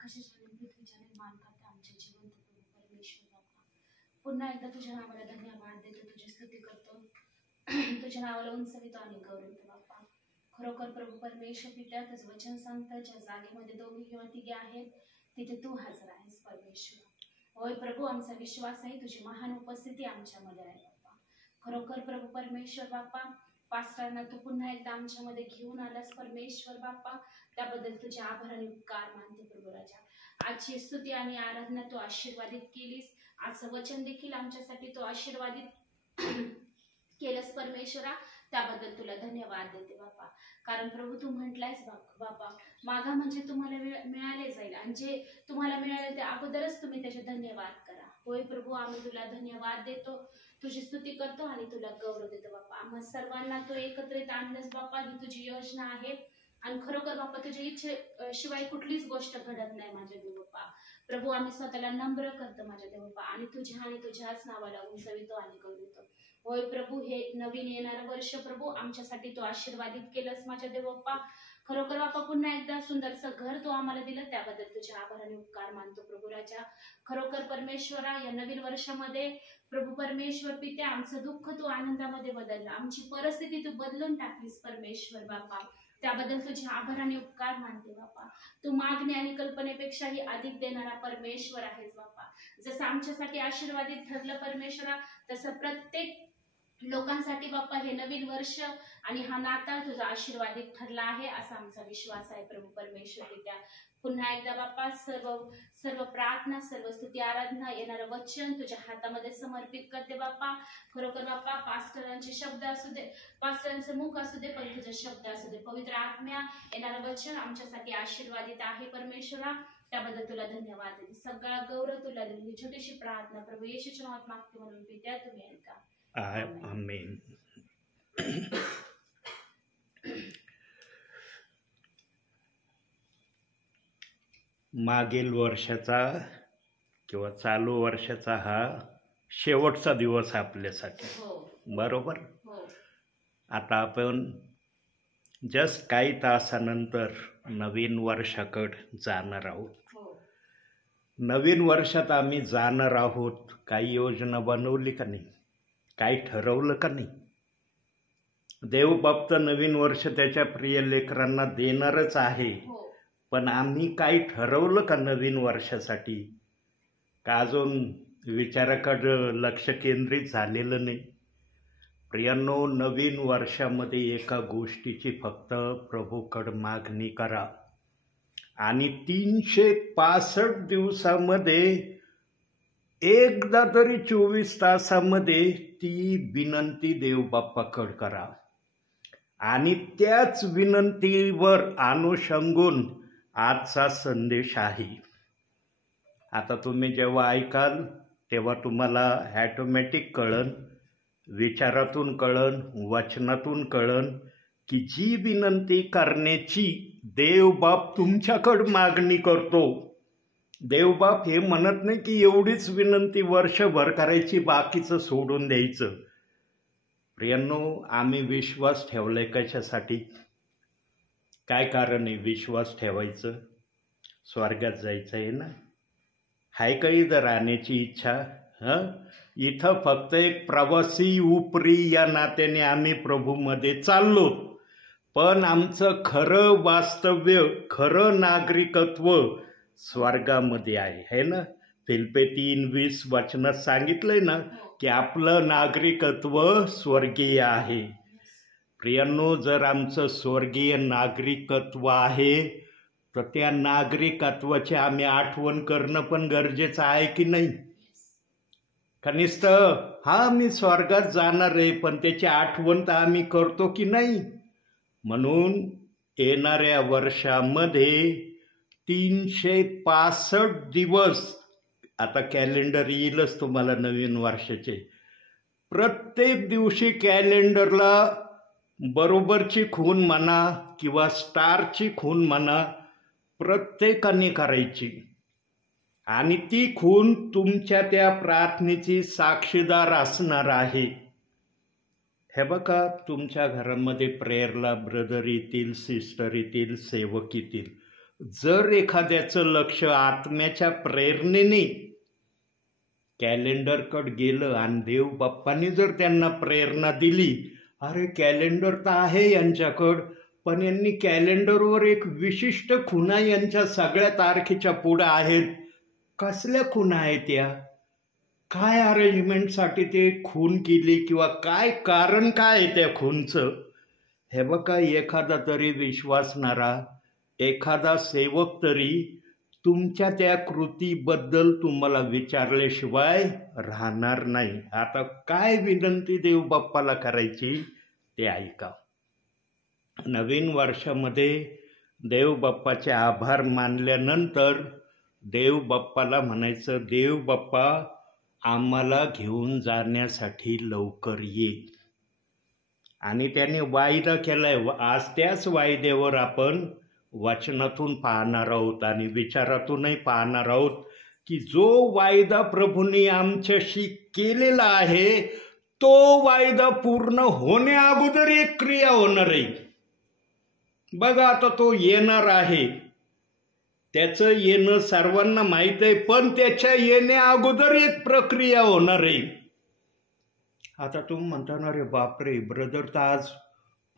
आकाशाच्या आणि पृथ्वीच्या निर्माण करता आमचे जिवंत प्रभू परमेश्वर बाप्पा, पुन्हा एकदा तुझ्या नावाला धन्यवाद देतो, तुझी स्तुती करतो, तुझ्या नावाला उंचवितो आणि गौरवतो बाप्पा. खरोखर प्रभू परमेश्वर पित्या, तुझं वचन सांगतं ज्या जागेमध्ये दोघी किंवा तिघे आहेत तिथे तू हजर आहेस परमेश्वर. होय प्रभू, आमचा विश्वास आहे तुझी महान उपस्थिती आमच्यामध्ये आहे बाप्पा. खरोखर प्रभू परमेश्वर बाप्पा, पास्टरांना तू पुन्हा एकदा आमच्यामध्ये घेऊन आलास परमेश्वर बाप्पा, त्याबद्दल तुझे आभार आणि उपकार मानते प्रभू राजा. आजची स्तुती आणि आराधना तू आशीर्वादित केलीस, आजचं वचन देखील आमच्यासाठी तू आशीर्वादित केलंस परमेश्वरा, त्याबद्दल तुला धन्यवाद देते बाप्पा. कारण प्रभू तू म्हटलायस बाप्पा, मागा म्हणजे तुम्हाला मिळाले जाईल, आणि जे तुम्हाला मिळाले ते अगोदरच तुम्ही त्याचे धन्यवाद करा. होय प्रभू, आम्ही तुला धन्यवाद देतो, तुझी स्तुती करतो आणि तुला गौरव देतो बाप्पा. आम्हा सर्वांना तू एकत्रित आणलंस बाप्पा, ही तुझी योजना आहे, आणि खरोखर बाप्पा तुझ्या इच्छे शिवाय कुठलीच गोष्ट घडत नाही माझ्या देव बाप्पा. प्रभू, आम्ही स्वतःला नम्र करतो माझ्या देव बाप्पा, आणि तुझ्याच नावाला उंचवितो आणि गौरवतो. होय प्रभू, हे नवीन येणारं वर्ष प्रभू आमच्यासाठी तू आशीर्वादित केलंस माझ्या देव बाप्पा. खरोखर बाप्पा, पुन्हा एकदा सुंदरसं घर तू आम्हाला दिलं, त्याबद्दल तुझे आभार आणि उपकार मानतो प्रभू राजा. खरोखर परमेश्वरा, या नवीन वर्षामध्ये प्रभू परमेश्वर पित्या, आमचं दुःख तू आनंदामध्ये बदललं, आमची परिस्थिती तू बदलून टाकलीस परमेश्वर बाप्पा, त्याबद्दल तुझे आभार आणि उपकार मानते बाप्पा. तू मागणी आणि कल्पनेपेक्षाही अधिक देणारा परमेश्वर आहेस बाप्पा. जसं आमच्यासाठी आशीर्वादित ठरलं परमेश्वरा, तसं प्रत्येक लोकांसाठी बाप्पा हे नवीन वर्ष आणि हा नाताळ तुझा आशीर्वादित ठरला आहे, असा आमचा विश्वास आहे प्रभू परमेश्वर पित्या. पुन्हा एकदा बाप्पा, सर्व प्रार्थना, सर्व स्तुती आराधना, येणारं वचन तुझ्या हातामध्ये समर्पित करते बाप्पा. खरोखर बाप्पा, पास्टरांचे शब्द असू दे, पास्टरांचे मुख असू दे, पण तुझे शब्द असू दे, पवित्र आत्म्या, येणारं वचन आमच्यासाठी आशीर्वादित आहे परमेश्वरा, त्याबद्दल तुला धन्यवाद देते. सगळा गौरव तुला देऊन ही छोटीशी प्रार्थना प्रभू येशूच्या नावात मागते म्हणून पित्या, तुम्ही ऐका. आमेन. मागील वर्षाचा किंवा चालू वर्षाचा हा शेवटचा दिवस आपल्यासाठी, बरोबर. आता आपण जस्ट काही तासानंतर नवीन वर्षाकडे जाणार आहोत. नवीन वर्षात आम्ही जाणार आहोत, काही योजना बनवली का नाही, काही ठरवलं का नाही. देवबाप्त नवीन वर्ष त्याच्या प्रिय लेकरांना देणारच आहे, पण आम्ही काही ठरवलं का नवीन वर्षासाठी, का अजून विचाराकडं लक्ष केंद्रित झालेलं नाही. प्रियांनो, नवीन वर्षामध्ये एका गोष्टीची फक्त प्रभूकडं मागणी करा, आणि 365 दिवसामध्ये एकदा तरी 24 तासामध्ये ती विनंती देवबाप्पाकडे करा, आणि त्याच विनंतीवर अनुषंगून आजचा संदेश आहे. आता तुम्ही जेव्हा ऐकाल तेव्हा तुम्हाला ॲटोमॅटिक कळन, विचारातून कळन, वचनातून कळन की जी विनंती करण्याची देवबाप तुमच्याकडे मागणी करतो. देवबाप हे म्हणत नाही की एवढीच विनंती वर्षभर करायची, बाकीचं सोडून द्यायचं. प्रियांनो, आम्ही विश्वास ठेवलाय कशासाठी, काय कारण आहे विश्वास ठेवायचं? स्वर्गात जायचं आहे ना, हाय का इथं राहण्याची इच्छा? इथं फक्त एक प्रवासी उपरी या नात्याने आम्ही प्रभूमध्ये चाललो, पण आमचं खरं वास्तव्य, खरं नागरिकत्व स्वर्गामध्ये आहे ना. फिलिप्पी 3:20 वचनात सांगितलंय ना की आपलं नागरिकत्व स्वर्गीय आहे. प्रियांनो, जर आमचं स्वर्गीय नागरिकत्व आहे तर त्या नागरिकत्वाची आम्ही आठवण करणं पण गरजेचं आहे की नाही? का नुसतं मी स्वर्गात जाणार आहे, पण त्याची आठवण तर आम्ही करतो की नाही? म्हणून येणाऱ्या वर्षामध्ये 365 दिवस, आता कॅलेंडर येईलच तुम्हाला नवीन वर्षाचे, प्रत्येक दिवशी कॅलेंडरला बरोबरची खून म्हणा किंवा स्टारची खून म्हणा, प्रत्येकाने करायची, आणि ती खून तुमच्या त्या प्रार्थनेची साक्षीदार असणार आहे. हे बघा, तुमच्या घरामध्ये प्रेयरला ब्रदर येतील, सिस्टर येतील, सेवक येतील, जर एखाद्याचं लक्ष आत्म्याच्या प्रेरणेने कॅलेंडरकडे गेलं आणि देव बाप्पांनी जर त्यांना प्रेरणा दिली, अरे कॅलेंडर तर आहे यांच्याकडं, पण यांनी कॅलेंडरवर एक विशिष्ट खुणा यांच्या सगळ्या तारखेच्या पुढे आहेत. कसल्या खुणा आहेत त्या? काय अरेंजमेंटसाठी ते खून केली किंवा काय कारण काय आहे त्या खूनचं? हे बघा, एखादा तरी विश्वासणारा, एखादा सेवक तरी तुमच्या त्या कृतीबद्दल तुम्हाला विचारल्याशिवाय राहणार नाही. आता काय विनंती देव बाप्पाला करायची ते ऐका. नवीन वर्षामध्ये देव बाप्पाचे आभार मानल्यानंतर देव बाप्पाला म्हणायचं, देव बाप्पा आम्हाला घेऊन जाण्यासाठी लवकर ये. आणि त्याने वायदा केलाय. आज त्याच वायद्यावर आपण वचनातून पाहणार आहोत आणि विचारातूनही पाहणार आहोत की जो वायदा प्रभूंनी आमच्याशी केलेला आहे तो वायदा पूर्ण होण्या अगोदर एक क्रिया होणार आहे. बघा, आता तो येणार आहे, त्याचं येणं सर्वांना माहीत आहे, पण त्याच्या येण्या अगोदर एक प्रक्रिया होणार आहे. आता तुम्ही म्हणता ना, रे बापरे ब्रदर तर आज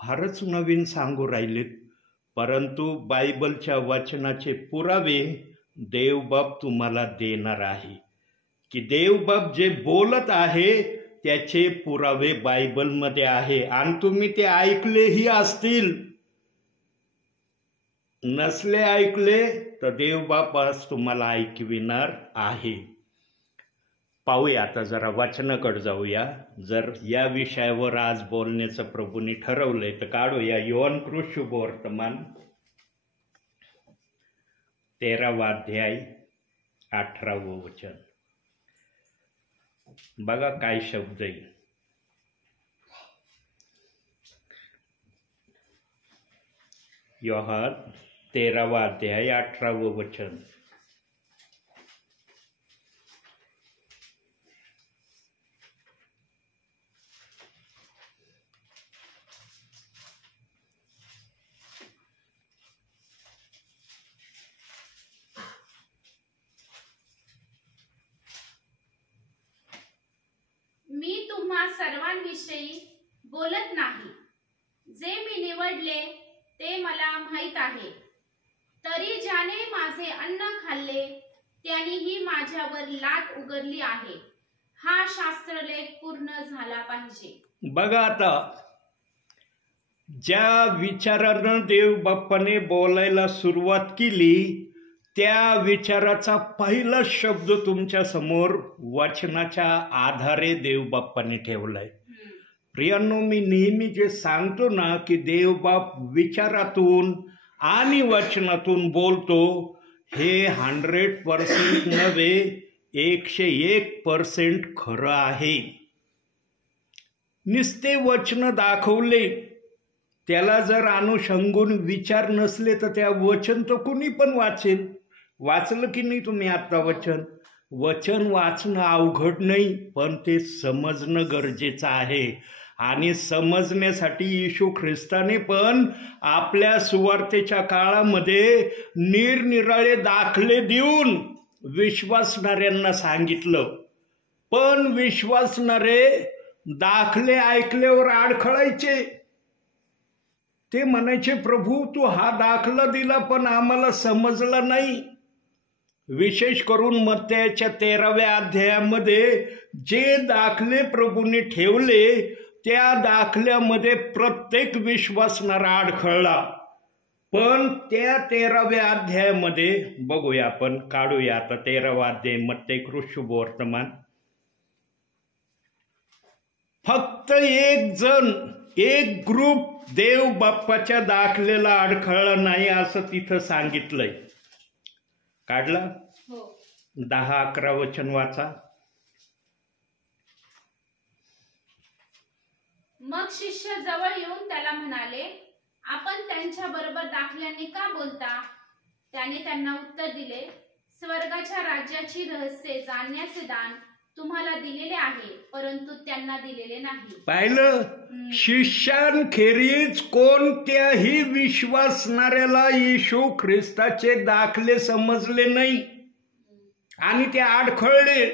फारच नवीन सांगू राहिलेत. परंतु बायबलच्या वचनाचे पुरावे देवबाप तुम्हाला देणार आहे की देवबाप जे बोलत आहे त्याचे पुरावे बायबलमध्ये आहे आणि तुम्ही ते ऐकलेही असतील. नसले ऐकले तर देवबाप आज तुम्हाला ऐकविणार आहे. पाहूया आता जरा वचनाकडे जाऊया. जर या विषयावर आज बोलण्याचं प्रभूंनी ठरवलंय तर काढूया योहान कृत शुभवर्तमान 13वा अध्याय 18वं वचन. बघा काय शब्द आहे. योहान 13वा अध्याय 18वं वचन. मी तुम्हा सर्वांविषयी बोलत नाही. जे मी निवडले ते मला माहीत आहे. तरी ज्याने माझे अन्न खाल्ले त्यानेही माझ्यावर लाथ उघडली आहे. हा शास्त्रलेख पूर्ण झाला पाहिजे. बघा, आता ज्या विचारानं देव बाप्पाने बोलायला सुरुवात केली त्या विचाराचा पहिला शब्द तुमच्या समोर वचनाच्या आधारे देव बाप्पाने ठेवलाय. प्रियांनो, मी नेहमी जे सांगतो ना की देवबाप विचारातून आणि वचनातून बोलतो, हे 100% नव्हे 101% खरं आहे. नुसते वचन दाखवले, त्याला जर अनुषंगून विचार नसले तर त्या वचन तर कुणी पण वाचेल. वाचलं की नाही तुम्ही आता वचन? वचन वाचणं अवघड नाही, पण ते समजणं गरजेचं आहे. आणि समजण्यासाठी येशू ख्रिस्ताने पण आपल्या सुवार्तेच्या काळामध्ये निरनिराळे दाखले देऊन विश्वासणाऱ्यांना सांगितलं. पण विश्वासणारे दाखले ऐकल्यावर आडखळायचे. ते म्हणायचे, प्रभू तू हा दाखला दिला पण आम्हाला समजला नाही. विशेष करून मत्तयाच्या 13व्या अध्यायामध्ये जे दाखले प्रभूने ठेवले त्या दाखल्यामध्ये प्रत्येक विश्वासणारा अडखळला. पण त्या 13व्या अध्यायामध्ये बघूया आपण, काढूया आता 13वा अध्याय मत्तय कृत शुभवर्तमान. फक्त एक जण, एक ग्रुप देव बाप्पाच्या दाखलेला अडखळला नाही असं तिथं सांगितलंय. काढला? 10-11 वचन वाचा. मग शिष्य जवळ येऊन त्याला म्हणाले, आपण त्यांच्या बरोबर दाखल्यांनी का बोलता? त्याने त्यांना उत्तर दिले, स्वर्गाच्या राज्याची रहस्ये जाणण्याचे दान तुम्हाला दिलेले आहे, परंतु त्यांना दिलेले नाही. पाहिलं, शिष्यांखेरीज कोणत्याही विश्वासणाऱ्याला येशू ख्रिस्ताचे दाखले समजले नाही आणि ते आडखळले.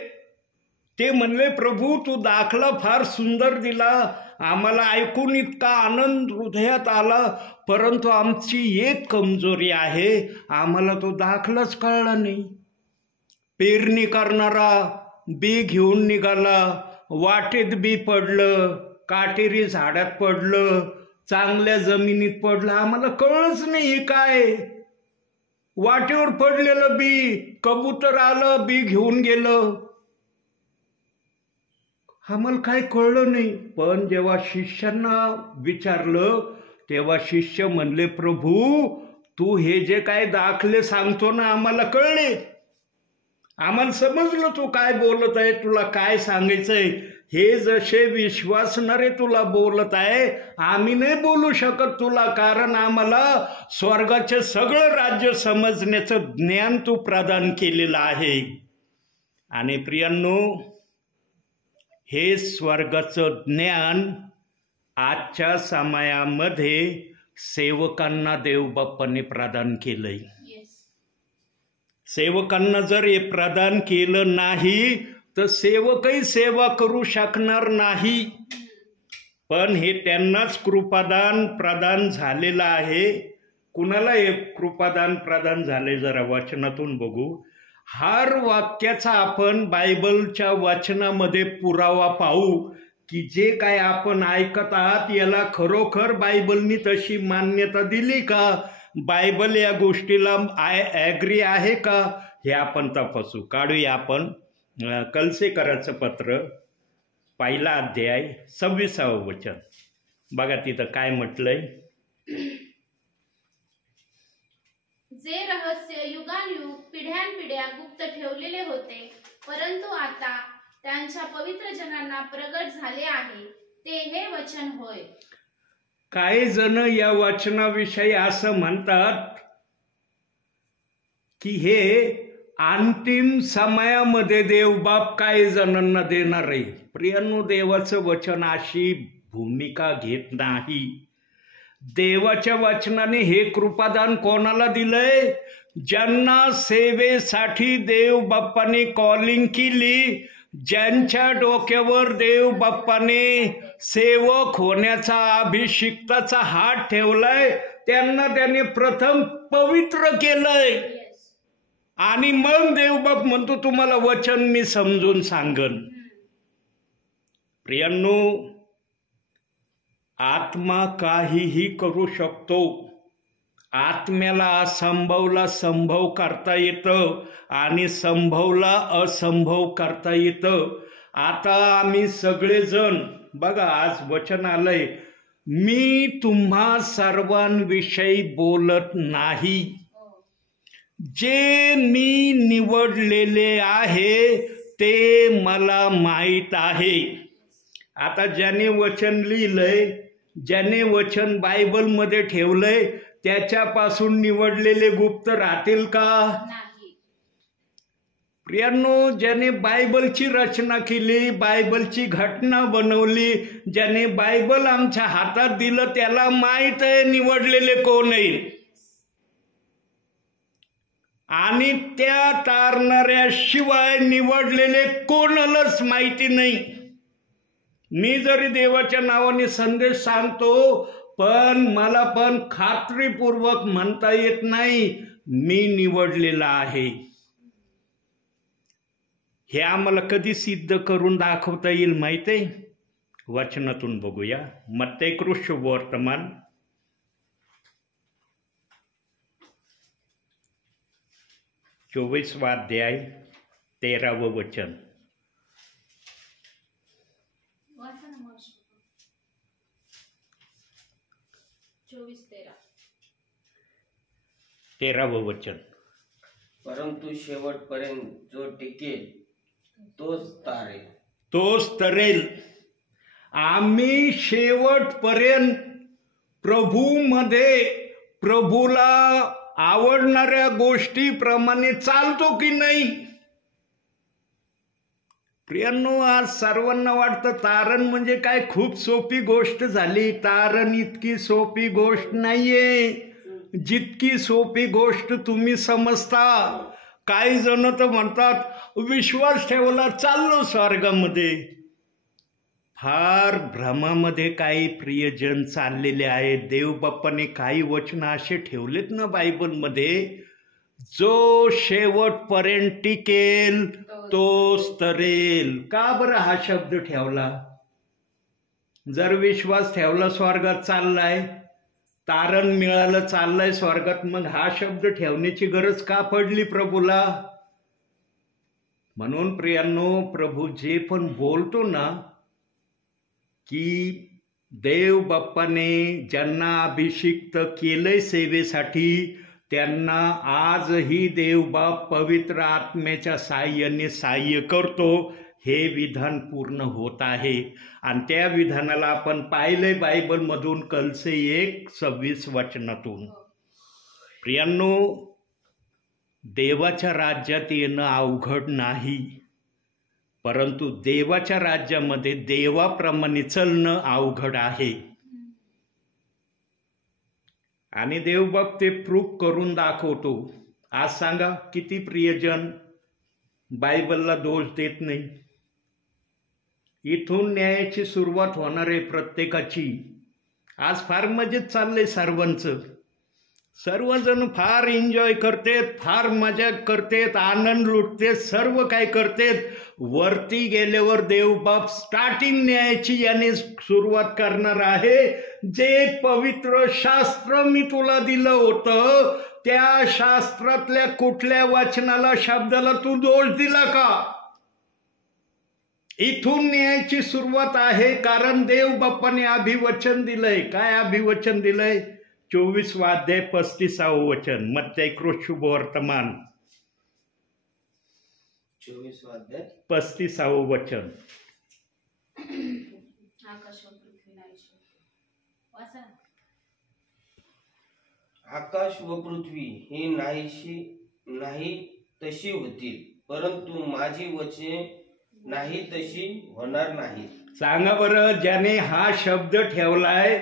ते म्हणले, प्रभू तू दाखला फार सुंदर दिला, आम्हाला ऐकून इतका आनंद हृदयात आला, परंतु आमची एक कमजोरी आहे, आम्हाला तो दाखलाच कळला नाही. पेरणी करणारा बी घेऊन निघाला, वाटेत बी पडलं, काटेरी झाडात पडलं, चांगल्या जमिनीत पडलं, आम्हाला कळलंच नाही हे काय. वाटेवर पडलेलं बी, कबूतर आलं, बी घेऊन गेलं, आम्हाला काय कळलं नाही. पण जेव्हा शिष्यांना विचारलं तेव्हा शिष्य म्हणले, प्रभू तू हे जे काय दाखले सांगतो ना, आम्हाला कळले, आम्हाला समजलं तू काय बोलत आहे, तुला काय सांगायचंय. हे जसे विश्वासणारे तुला बोलत आहे, आम्ही नाही बोलू शकत तुला, कारण आम्हाला स्वर्गाचे सगळं राज्य समजण्याचं ज्ञान तू प्रदान केलेलं आहे. आणि प्रियांनो, हे स्वर्गाचं ज्ञान आजच्या समयामध्ये सेवकांना देवबाप्पाने प्रदान केलंय. सेवकांना जर हे प्रदान केलं नाही तर सेवकही सेवा करू शकणार नाही. पण हे त्यांनाच कृपादान प्रदान झालेलं आहे. कुणाला हे कृपादान प्रदान झाले जरा वचनातून बघू. हर वाक्याचा आपण बायबलच्या वचनामध्ये पुरावा पाहू की जे काय आपण ऐकत आहात याला खरोखर बायबलनी तशी मान्यता दिली का, बायबल या गोष्टीला ॲग्री आहे का, हे आपण तपासू. काढूया आपण कलसेकराचं पत्र, 1 अध्याय 26 वचन. बघा तिथं काय म्हटलंय. जे रहस्य युगानुयुग पिढ्यानपिढ्या गुप्त ठेवलेले होते, परंतु आता त्यांच्या पवित्र जनांना प्रगट झाले आहे, ते हे वचन होय. काही जण या वचनाविषयी असं म्हणतात की हे अंतिम समयामध्ये देवबाप काही जणांना देणार आहे. प्रियांनो, देवाचं वचन अशी भूमिका घेत नाही. देवाच्या वचनाने हे कृपादान कोणाला दिलंय? ज्यांना सेवेसाठी देव बाप्पाने कॉलिंग केली, ज्यांच्या डोक्यावर देव बाप्पाने सेवक होण्याचा अभिषिक्ताचा हात ठेवलाय, त्यांना त्याने प्रथम पवित्र केलंय. आणि मग देवबाप म्हणतो तुम्हाला वचन मी समजून सांगन. प्रियांनो, आत्मा काहीही करू शकतो. आत्म्याला असंभवला संभव करता येतं आणि संभवला असंभव करता येतं. आता आम्ही सगळेजण बघा, आज वचन आलंय, मी तुम्हा सर्वांविषयी बोलत नाही, जे मी निवडलेले आहे ते मला माहीत आहे. आता ज्याने वचन लिहिलंय, ज्याने वचन बायबलमध्ये ठेवलंय, त्याच्यापासून निवडलेले गुप्त राहतील का? प्रियांनो, ज्याने बायबलची रचना केली, बायबलची घटना बनवली, ज्याने बायबल आमच्या हातात दिलं, त्याला माहित आहे निवडलेले कोण आहे. आणि त्या तारणाऱ्याशिवाय निवडलेले कोणालाच माहिती नाही. मी जरी देवाच्या नावाने संदेश सांगतो, पण मला पण खात्रीपूर्वक म्हणता येत नाही मी निवडलेला आहे. हे आम्हाला कधी सिद्ध करून दाखवता येईल माहिती आहे? वचनातून बघूया. मत्तेय शुभवर्तमान 24 अध्याय 13 वचन. 13 वचन. परंतु शेवटपर्यंत जो टिकेल तोच तरेल. आम्ही शेवटपर्यंत प्रभूमध्ये प्रभूला आवडणाऱ्या गोष्टीप्रमाणे चालतो की नाही? प्रियांनो, आज सर्वांना वाटतं तारण म्हणजे काय खूप सोपी गोष्ट झाली. तारण इतकी सोपी गोष्ट नाहीये जितकी सोपी गोष्ट तुम्ही समजता. काही जण तर म्हणतात विश्वास ठेवला चाललो स्वर्गामध्ये. फार भ्रमामध्ये काही प्रियजन चाललेले आहेत. देवबाप्पाने काही वचन असे ठेवलेत ना बायबलमध्ये, जो शेवटपर्यंत टिकेल तोच तरेल. का बरं हा शब्द ठेवला? जर विश्वास ठेवला स्वर्गात चाललाय, तारण मिळालं चाललंय स्वर्गात, मग हा शब्द ठेवण्याची गरज का पडली प्रभूला? म्हणून प्रियांनो, प्रभू जे पण बोलतो ना की देव बाप्पाने ज्यांना अभिषिक्त केलंय सेवेसाठी, त्यांना आजही देवबाप पवित्र आत्म्याच्या साह्याने सहाय्य करतो. हे विधान पूर्ण होत आहे आणि त्या विधानाला आपण पाहिलंय बायबलमधून कलसे 1:26 वचनातून. प्रियांनो, देवाच्या राज्यात येणं अवघड नाही, परंतु देवाच्या राज्यामध्ये देवाप्रमाणे चालणं अवघड आहे. आणि देवबाप ते प्रूफ करून दाखवतो. आज सांगा किती प्रियजन बायबलला दोष देत नाही. इथून न्यायाची सुरुवात होणार आहे प्रत्येकाची. आज फार मजेत चाललंय सर्वांचं. सर्वजण फार एन्जॉय करतेत, फार मजा करतेत, आनंद लुटतेत, सर्व काय करतेत. वरती गेल्यावर देवबाप स्टार्टिंग न्यायाची याने सुरुवात करणार आहे. जे पवित्र शास्त्र मी तुला दिलं होतं, त्या शास्त्रातल्या कुठल्या वचनाला, शब्दाला तू दोष दिला का? इथून न्यायाची सुरुवात आहे. कारण देवबाप्पाने अभिवचन दिलंय. काय अभिवचन दिलंय? 24 अध्याय 35 वचन, मत्ती शुभवर्तमान 24 अध्याय 35 वचन. आकाश व पृथ्वी ही नाही तशी होतील, परंतु माझी वचने नाही तशी होणार नाही. सांगा बरं, ज्याने हा शब्द ठेवलाय,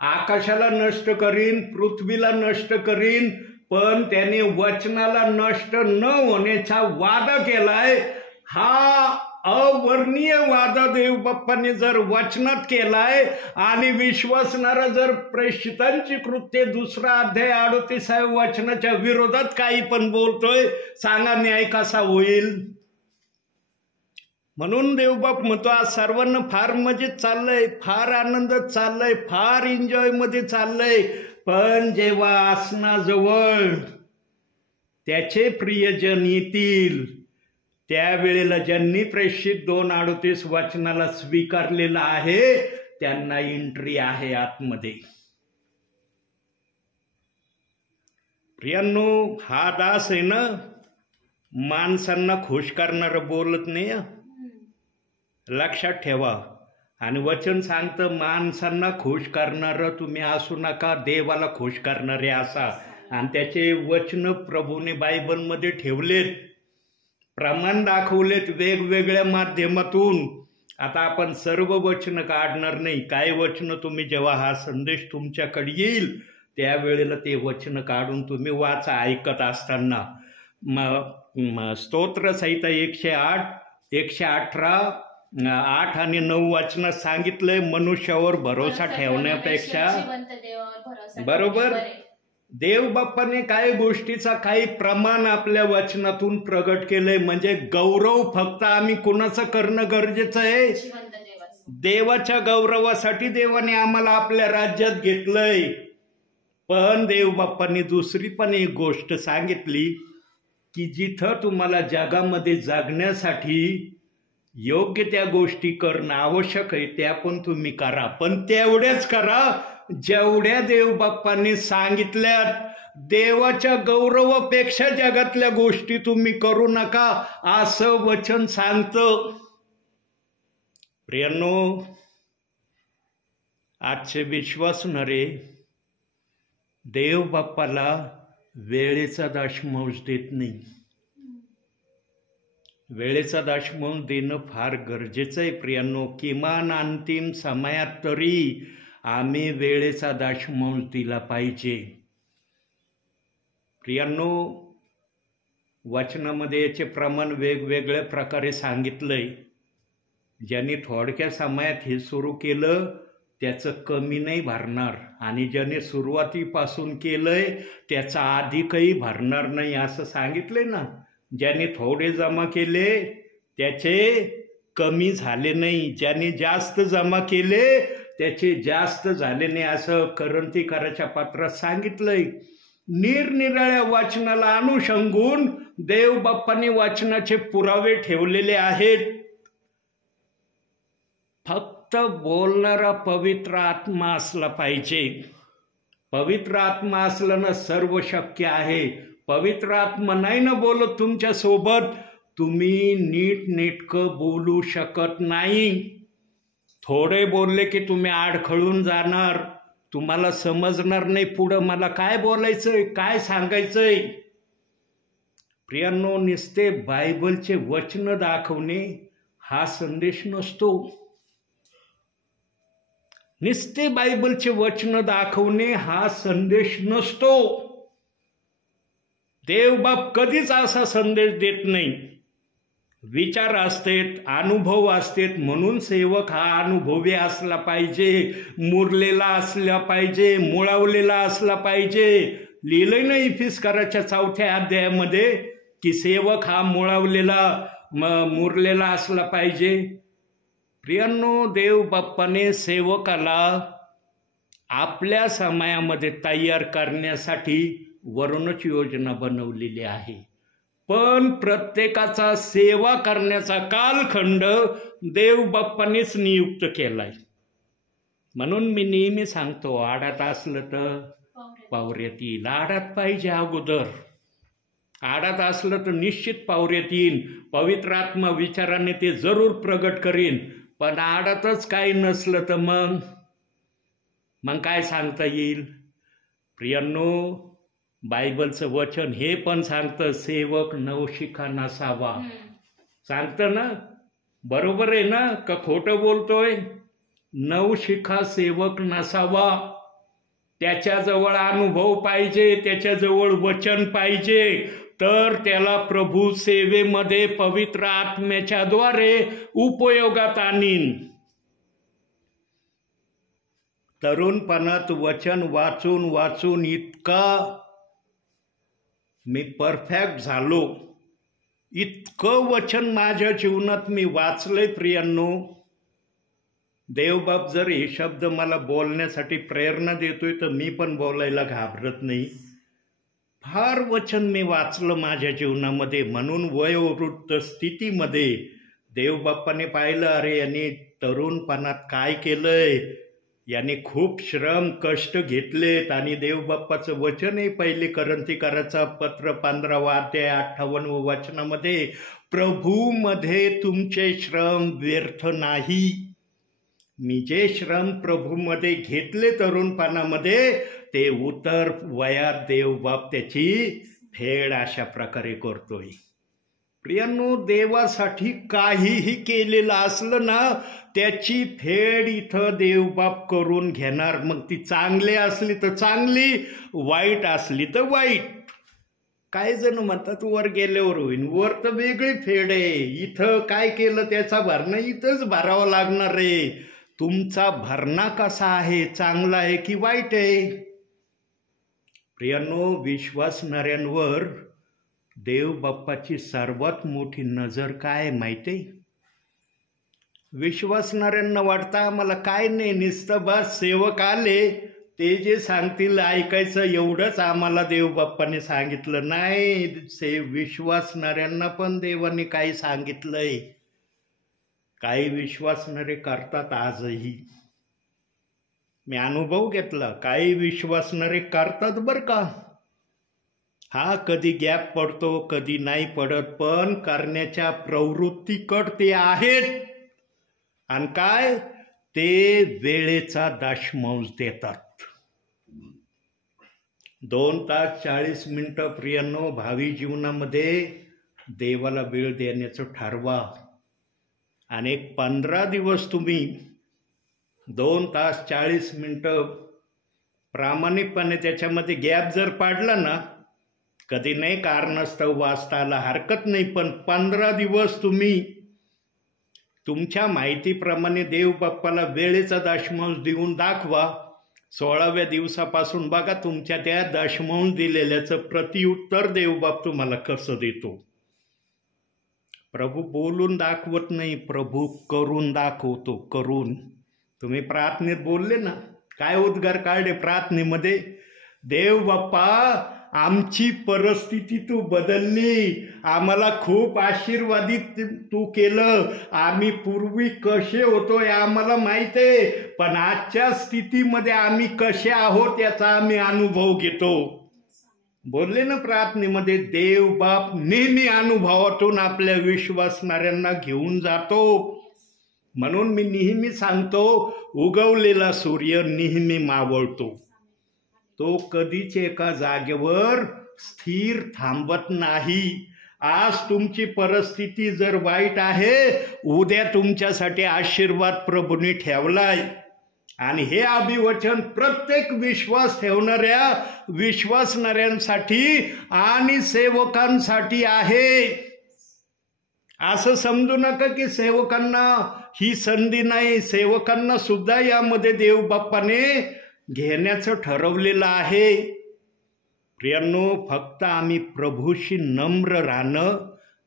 आकाशाला नष्ट करीन, पृथ्वीला नष्ट करीन, पण त्याने वचनाला नष्ट न होण्याचा वादा केलाय. हा अवर्णीय वादा देवबाप्पाने जर वचनात केलाय आणि विश्वासणारा जर प्रेषितांची कृत्ये 2 अध्याय 38 वचनाच्या विरोधात काही पण बोलतोय, सांगा न्याय कसा होईल? म्हणून देवबाप म्हणतो आज सर्वांना फार मजेत चाललंय, फार आनंदात चाललंय, फार एन्जॉय मध्ये चाललंय. पण जेव्हा आसनाजवळ त्याचे प्रियजन येतील, त्यावेळेला ज्यांनी प्रेषित 2:38 वचनाला स्वीकारलेलं आहे, त्यांना एंट्री आहे आतमध्ये. प्रियांनो, हा दास आहे ना, माणसांना खुश करणारं बोलत नाही. लक्षात ठेवा. आणि वचन सांगतं माणसांना खुश करणारं तुम्ही असू नका, देवाला खुश करणारे असा. आणि त्याचे वचन प्रभूने बायबलमध्ये ठेवलेत, प्रमाण दाखवलेत वेगवेगळ्या माध्यमातून. आता आपण सर्व वचन काढणार नाही. काही वचन तुम्ही जेव्हा हा संदेश तुमच्याकडे येईल त्यावेळेला ते वचन काढून तुम्ही वाचा ऐकत असताना. स्तोत्रसहिता 108, 118, 8 आणि 9 वचनात सांगितलंय मनुष्यावर भरोसा ठेवण्यापेक्षा, बरोबर, देवबाप्पाने काही गोष्टीचा काही प्रमाण आपल्या वचनातून प्रगट केलंय. म्हणजे गौरव फक्त आम्ही कुणाचं करणं गरजेचं आहे? देवाच्या गौरवासाठी देवाने आम्हाला आपल्या राज्यात घेतलंय. पण देवबाप्पाने दुसरी पण एक गोष्ट सांगितली की जिथं तुम्हाला जगामध्ये जगण्यासाठी योग्य त्या गोष्टी करणं आवश्यक आहे, त्या पण तुम्ही करा, पण तेवढ्याच करा जेवढ्या देवबाप्पांनी सांगितल्यात. देवाच्या गौरवापेक्षा जगातल्या गोष्टी तुम्ही करू नका, असं वचन सांगतं. प्रियांनो, आजचे विश्वासणारे देवबाप्पाला वेळेचा दशमांश देत नाही. वेळेचा दाशमोल देणं फार गरजेचं आहे प्रियांनो. किमान अंतिम समयात तरी आम्ही वेळेचा दाशमोल दिला पाहिजे. प्रियांनो, वचनामध्ये याचे प्रमाण वेगवेगळ्या प्रकारे सांगितलंय. ज्यांनी थोडक्या समयात हे सुरू केलं त्याचं कमी नाही भरणार, आणि ज्याने सुरुवातीपासून केलंय त्याचा अधिकही भरणार नाही असं सांगितलंय ना. ज्याने थोडे जमा केले त्याचे कमी झाले नाही, ज्याने जास्त जमा केले त्याचे जास्त झाले नाही असं करंथीकराच्या पत्रात सांगितलंय. निरनिराळ्या वाचनाला अनुषंगून देव बाप्पांनी वाचनाचे पुरावे ठेवलेले आहेत. फक्त बोलणारा पवित्र आत्मा असला पाहिजे. पवित्र आत्मा असल्यानं सर्व शक्य आहे. पवित्र आत्मा नाही ना बोलत तुमच्या सोबत, तुम्ही नीटनेटकं बोलू शकत नाही. थोडे बोलले की तुम्ही आडखळून जाणार, तुम्हाला समजणार नाही पुढं मला काय बोलायचंय, काय सांगायचंय. प्रियांनो, नुसते बायबलचे वचन दाखवणे हा संदेश नसतो. नुसते बायबलचे वचन दाखवणे हा संदेश नसतो. देवबाप कधीच असा संदेश देत नाही. विचार असतेत, अनुभव असतेत, म्हणून सेवक हा अनुभवी असला पाहिजे, मुरलेला असला पाहिजे, मुळावलेला असला पाहिजे. लिहिलंय ना इफिसकाराच्या 4थ्या अध्यायामध्ये की सेवक हा मुळावलेला मुरलेला असला पाहिजे. प्रियांनो, देव बाप्पाने सेवकाला आपल्या समयामध्ये तयार करण्यासाठी वरूनच योजना बनवलेली आहे. पण प्रत्येकाचा सेवा करण्याचा कालखंड देव बाप्पानेच नियुक्त केलाय. म्हणून मी नेहमी सांगतो, आडात असलं तर पावऱ्यात येईल. आडात पाहिजे अगोदर. आडात असलं तर निश्चित पावऱ्यात येईल. पवित्र आत्मा विचाराने ते जरूर प्रगट करीन. पण आडातच काही नसलं तर मग काय सांगता येईल. प्रियांनो, बायबलचं वचन हे पण सांगतं सेवक नवशिखा नसावा. सांगतं ना, बरोबर आहे ना का खोटं बोलतोय. नवशिखा सेवक नसावा. त्याच्याजवळ अनुभव पाहिजे, त्याच्याजवळ वचन पाहिजे, तर त्याला प्रभू सेवेमध्ये पवित्र आत्म्याच्या द्वारे उपयोगात आणीन. तरुणपणात वचन वाचून वाचून इतका मी परफेक्ट झालो, इतकं वचन माझ्या जीवनात मी वाचलंय प्रियांनो. देवबाप जर हे शब्द मला बोलण्यासाठी प्रेरणा देतोय तर मी पण बोलायला घाबरत नाही. फार वचन मी वाचलं माझ्या जीवनामध्ये. म्हणून वयोवृद्ध स्थितीमध्ये देवबाप्पाने पाहिलं, अरे यांनी तरुणपणात काय केलंय, याने खूप श्रम कष्ट घेतलेत. आणि देवबाप्पाचं वचन आहे पहिले करंथीकराचा पत्र 15वा अध्याय 58व वचनामध्ये, प्रभूमध्ये तुमचे श्रम व्यर्थ नाही. मी जे श्रम प्रभूमध्ये घेतले तरुणपणामध्ये ते उतर वयात देवबाप त्याची फेड अशा प्रकारे करतोय. प्रियांनो, देवासाठी काहीही केलेलं असलं ना त्याची फेड इथं देवबाप करून घेणार. मग ती चांगली असली तर चांगली, वाईट असली तर वाईट. काही जण म्हणतात वर गेल्यावर होईन. वर तर वेगळी फेड आहे. इथं काय केलं त्याचा भरणा इथंच भरावा लागणार आहे. तुमचा भरणा कसा आहे, चांगला आहे की वाईट आहे. प्रियांनो, विश्वासणाऱ्यांवर देव बाप्पाची सर्वात मोठी नजर काय माहिती आहे. विश्वासणाऱ्यांना वाटतं आम्हाला काय नाही, नुसतं बस सेवक आले ते जे सांगतील ऐकायचं एवढंच आम्हाला देव बाप्पाने सांगितलं. नाही, विश्वासणाऱ्यांना पण देवाने काही सांगितलंय. काही विश्वासणारे करतात आजही. मी अनुभव घेतला, काही विश्वासणारे करतात बरं का. हा कधी गॅप पडतो कधी नाही पडत, पण करण्याच्या प्रवृत्तीकड ते आहेत. आणि काय ते वेळेचा दाशमौज देतात. 2 तास 40 मिनिटं प्रियांनो भावी जीवनामध्ये देवाला वेळ देण्याचं ठरवा. आणि 15 दिवस तुम्ही 2 तास 40 मिनटं प्रामाणिकपणे त्याच्यामध्ये गॅप जर पाडला ना, कधी नाही कारणास्तव वाचता आला हरकत नाही, पण 15 दिवस तुम्ही तुमच्या माहितीप्रमाणे देव बाप्पाला वेळेचा दशमांश देऊन दाखवा. 16व्या दिवसापासून बघा तुमच्या त्या दशमांश दिलेल्याचं प्रतिउत्तर देवबाप तुम्हाला कसं देतो. प्रभू बोलून दाखवत नाही, प्रभू करून दाखवतो. करून तुम्ही प्रार्थनेत बोलले ना, काय उद्गार काढले प्रार्थनेमध्ये? देव बाप्पा आमची परिस्थिती तू बदलली, आम्हाला खूप आशीर्वादित तू केलं. आम्ही पूर्वी कसे होतो हे आम्हाला माहिती आहे, पण आजच्या स्थितीमध्ये आम्ही कसे आहोत याचा आम्ही अनुभव घेतो. बोलले ना प्रार्थनेमध्ये, देव बाप नेहमी अनुभवातून आपल्या विश्वासणाऱ्यांना घेऊन जातो. म्हणून मी नेहमी सांगतो, उगवलेला सूर्य नेहमी मावळतो. तो कधीच एका जागेवर स्थिर थांबत नाही. आज तुमची परिस्थिती जर वाईट आहे, उद्या तुमच्यासाठी आशीर्वाद प्रभूने ठेवलाय. आणि हे अभिवचन प्रत्येक विश्वास ठेवणाऱ्या विश्वासणाऱ्यांसाठी आणि सेवकांसाठी आहे. असं समजू नका की सेवकांना ही संधी नाही. सेवकांना सुद्धा यामध्ये देव बाप्पाने घेण्याचं ठरवलेलं आहे. प्रियांनो, फक्त आम्ही प्रभूशी नम्र राहणं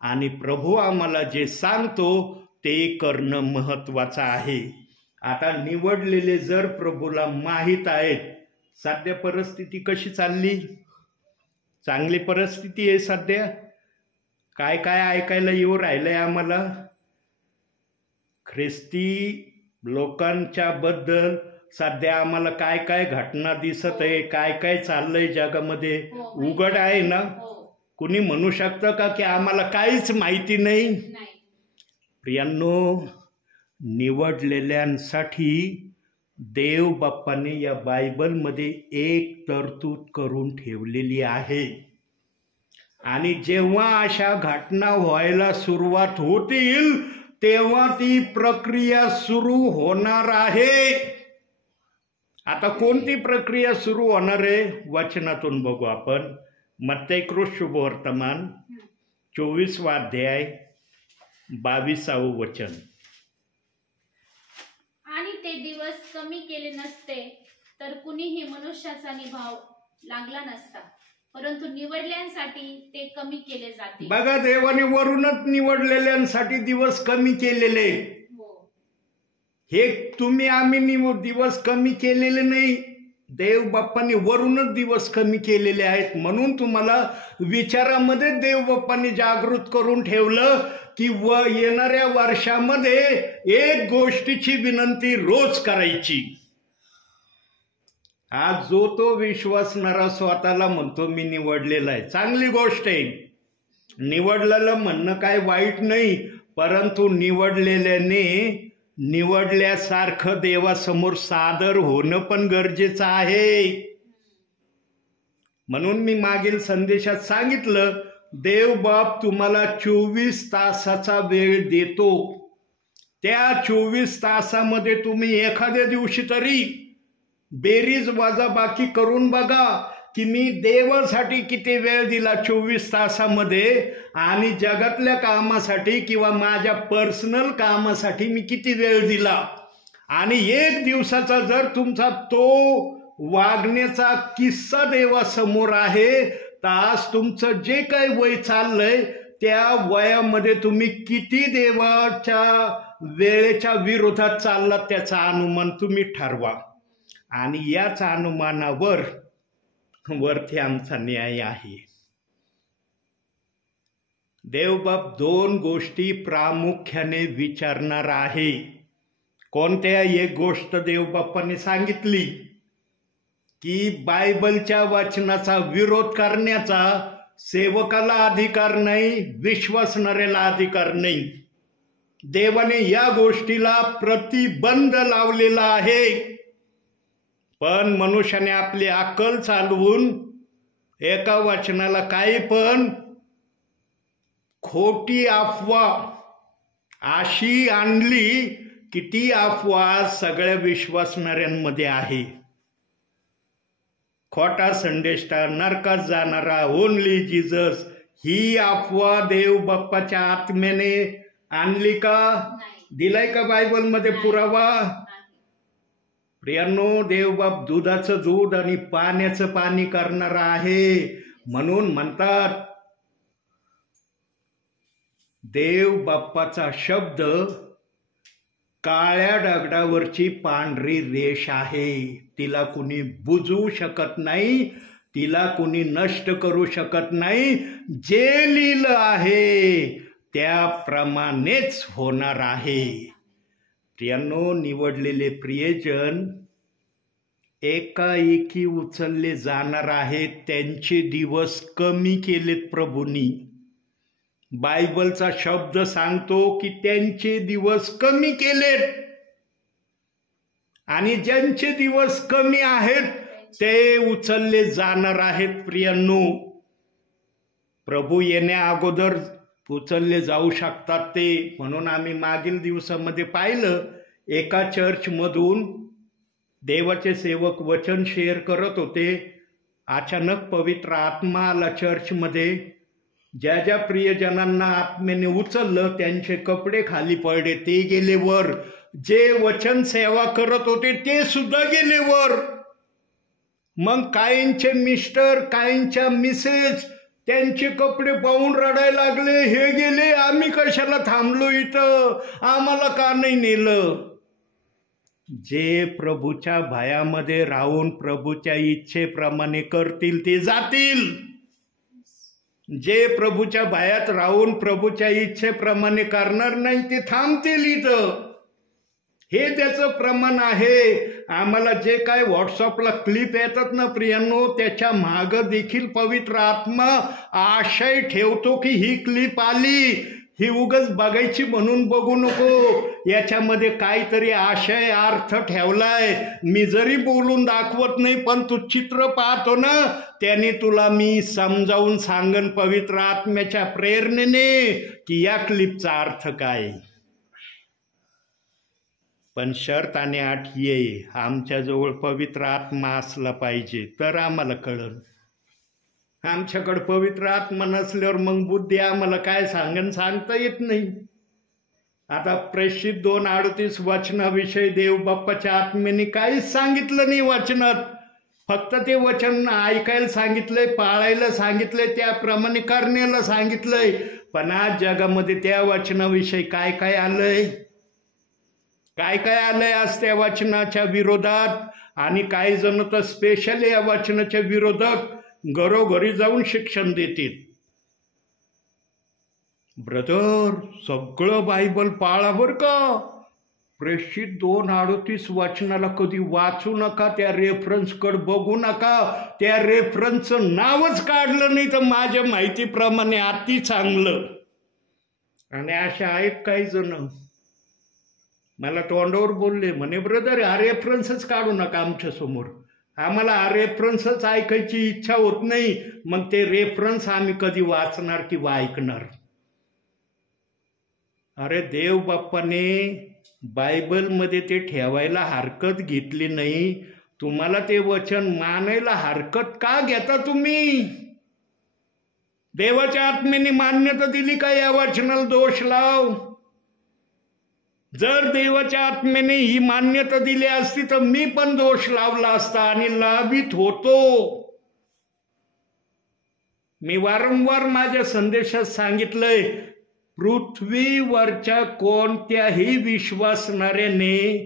आणि प्रभू आम्हाला जे सांगतो ते करणं महत्त्वाचं आहे. आता निवडलेले जर प्रभूला माहीत आहेत सध्या परिस्थिती कशी चालली, चांगली परिस्थिती आहे सध्या. काय काय ऐकायला येऊ राहिलंय आम्हाला ख्रिस्ती लोकांच्या बद्दल. सध्या आम्हाला काय काय घटना दिसत आहे, काय काय चाललंय जगामध्ये, उघड आहे ना. कुणी म्हणू शकतं का की आम्हाला काहीच माहिती नाही? प्रियांनो, निवडलेल्यांसाठी देव बाप्पाने या बायबलमध्ये एक तरतूद करून ठेवलेली आहे. आणि जेव्हा अशा घटना व्हायला सुरुवात होतील तेव्हा ती प्रक्रिया सुरू होणार आहे. आता कोणती प्रक्रिया सुरू होणार आहे वचनातून बघू आपण. मत्ती शुभवर्तमान 24वा अध्याय 22वे वचन. आणि ते दिवस कमी केले नसते तर कुणीही मनुष्याचा निभाव लागला नसता, परंतु निवडलेल्यांसाठी ते कमी केले जाते. बघा, देवाने वरूनच निवडलेल्यांसाठी दिवस कमी केलेले. हे तुम्ही आम्ही दिवस कमी केलेले नाही, देव बाप्पाने वरूनच दिवस कमी केलेले आहेत. म्हणून तुम्हाला विचारामध्ये देव बाप्पाने जागृत करून ठेवलं की येणाऱ्या वर्षामध्ये एक गोष्टीची विनंती रोज करायची. आज जो तो विश्वासणारा स्वतःला म्हणतो मी निवडलेला आहे, चांगली गोष्ट आहे. निवडलेलं म्हणणं काय वाईट नाही, परंतु निवडलेल्याने निवडल्यासारखं देवासमोर सादर होणं पण गरजेचं आहे. म्हणून मी मागील संदेशात सांगितलं, देव बाप तुम्हाला 24 तासाचा वेळ देतो. त्या 24 तासामध्ये तुम्ही एखाद्या दिवशी तरी बेरीज वजाबाकी करून बघा की मी देवासाठी किती वेळ दिला 24 तासामध्ये आणि जगातल्या कामासाठी किंवा माझ्या पर्सनल कामासाठी मी किती वेळ दिला. आणि एक दिवसाचा जर तुमचा तो वागण्याचा किस्सा देवासमोर आहे तर आज तुमचं जे काही वय चाललंय त्या वयामध्ये तुम्ही किती देवाच्या वेळेच्या विरोधात चाललात त्याचा अनुमान तुम्ही ठरवा. आणि याच अनुमानावर वरती आमचा न्याय आहे. देवबाप 2 गोष्टी प्रामुख्याने विचारणार आहे. कोणत्या? एक गोष्ट देवबाप्पाने सांगितली की बायबलच्या वचनाचा विरोध करण्याचा सेवकाला अधिकार नाही, विश्वासणाऱ्याला अधिकार नाही. देवाने या गोष्टीला प्रतिबंध लावलेला आहे. पण मनुष्याने आपली अक्कल चालवून एका वचनाला काही पण खोटी अफवा अशी आणली की ती अफवा सगळ्या विश्वासणाऱ्यांमध्ये आहे. खोटा संदेष्टा, नरकात जाणारा, ओनली जीसस, ही अफवा देव बाप्पाच्या आत्म्याने आणली का? दिलाय का बायबलमध्ये पुरावा? प्रियांनो, देवबाप दुधाचं दूध आणि पाण्याचं पाणी करणारा आहे. म्हणून म्हणतात देव बाप्पाचा शब्द काळ्या दगडावरची पांढरी रेष आहे. तिला कुणी बुजवू शकत नाही, तिला कुणी नष्ट करू शकत नाही. जे लिहिलं आहे त्याप्रमाणेच होणार आहे. प्रियांनो, निवडलेले प्रियजन एकाएकी उचलले जाणार आहेत. त्यांचे दिवस कमी केलेत प्रभूंनी. बायबलचा शब्द सांगतो की त्यांचे दिवस कमी केलेत, आणि ज्यांचे दिवस कमी आहेत ते उचलले जाणार आहेत. प्रियांनो, प्रभू येण्या अगोदर उचलले जाऊ शकतात ते. म्हणून आम्ही मागील दिवसामध्ये पाहिलं, एका चर्चमधून देवाचे सेवक वचन शेअर करत होते. अचानक पवित्र आत्मा आला चर्चमध्ये. ज्या ज्या प्रियजनांना आत्म्याने उचललं त्यांचे कपडे खाली पडले, ते गेले वर. जे वचन सेवा करत होते ते सुद्धा गेले वर. मग काहींचे मिस्टर, काहींच्या मिसेस त्यांचे कपडे पाहून रडायला लागले, हे गेले, आम्ही कशाला थांबलो इथं, आम्हाला का नाही नेलं? जे प्रभूच्या भयामध्ये राहून प्रभूच्या इच्छेप्रमाणे करतील ते जातील. जे प्रभूच्या भयात राहून प्रभूच्या इच्छेप्रमाणे करणार नाही ते थांबतील इथं. हे त्याचं प्रमाण आहे. आम्हाला जे काय व्हॉट्सअपला क्लिप येतात ना प्रियांनो, त्याच्या मागं देखील पवित्र आत्मा आशय ठेवतो की ही क्लिप आली, ही उगाच बघायची म्हणून बघू नको, याच्यामध्ये काहीतरी आशय अर्थ ठेवलाय. मी जरी बोलून दाखवत नाही, पण तू चित्र पाहतो ना, त्याने तुला मी समजावून सांगन पवित्र आत्म्याच्या प्रेरणेने की या क्लिपचा अर्थ काय. पण शर्त आणि अट ये, आमच्याजवळ पवित्र आत्मा असला पाहिजे तर आम्हाला कळलं. आमच्याकडे पवित्र आत्मा नसल्यावर मग बुद्धी आम्हाला काय सांगता येत नाही. आता प्रेषित 2:38 वचनाविषयी देव बाप्पाच्या आत्म्याने काहीच सांगितलं नाही वचनात. फक्त ते वचन ऐकायला सांगितलंय, पाळायला सांगितलंय, त्याप्रमाणे करण्याला सांगितलंय. पण आज जगामध्ये त्या वचनाविषयी काय काय आलंय, काय काय आलंय आज त्या वचनाच्या विरोधात. आणि काही जण तर स्पेशली या वचनाच्या विरोधक घरोघरी जाऊन शिक्षण देतील. ब्रदर, सगळं बायबल पाळा बर का. प्रेषित 2:38 वचनाला कधी वाचू नका, त्या रेफरन्सकडे बघू नका. त्या रेफरन्सचं नावच काढलं नाही तर माझ्या माहितीप्रमाणे अति चांगलं. आणि अशा आहेत काही जण मला तोंडावर बोलले, म्हणे ब्रदर हा रेफरन्सच काढू नका आमच्या समोर, आम्हाला हा रेफरन्सच ऐकायची इच्छा होत नाही. मग ते रेफरन्स आम्ही कधी वाचणार किंवा ऐकणार? अरे देव बाप्पाने बायबलमध्ये ते ठेवायला हरकत घेतली नाही. तुम्हाला ते वचन मानायला हरकत का घेता तुम्ही? देवाच्या आत्म्याने मान्यता दिली का या वचनाला दोष लाव? जर देवाच्या आत्म्याने ही मान्यता दिली असती तर मी पण दोष लावला असता आणि लाभित होतो. मी वारंवार माझ्या संदेशात सांगितलंय, पृथ्वीवरच्या कोणत्याही विश्वासणाऱ्याने,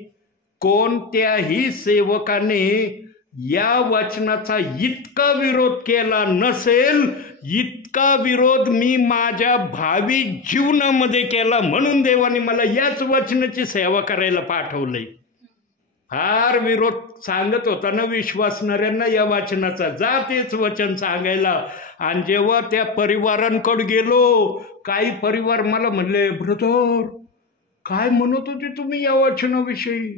कोणत्याही सेवकाने या वचनाचा इतका विरोध केला नसेल, इतका विरोध मी माझ्या भावी जीवनामध्ये केला. म्हणून देवाने मला याच वचनाची सेवा करायला पाठवलंय. फार विरोध सांगत होता ना विश्वासणाऱ्यांना या वचनाचा, जा तेच वचन सांगायला. आणि जेव्हा त्या परिवारांकडे गेलो, काही परिवार मला म्हणले, ब्रदर काय म्हणत होते तुम्ही या वचनाविषयी?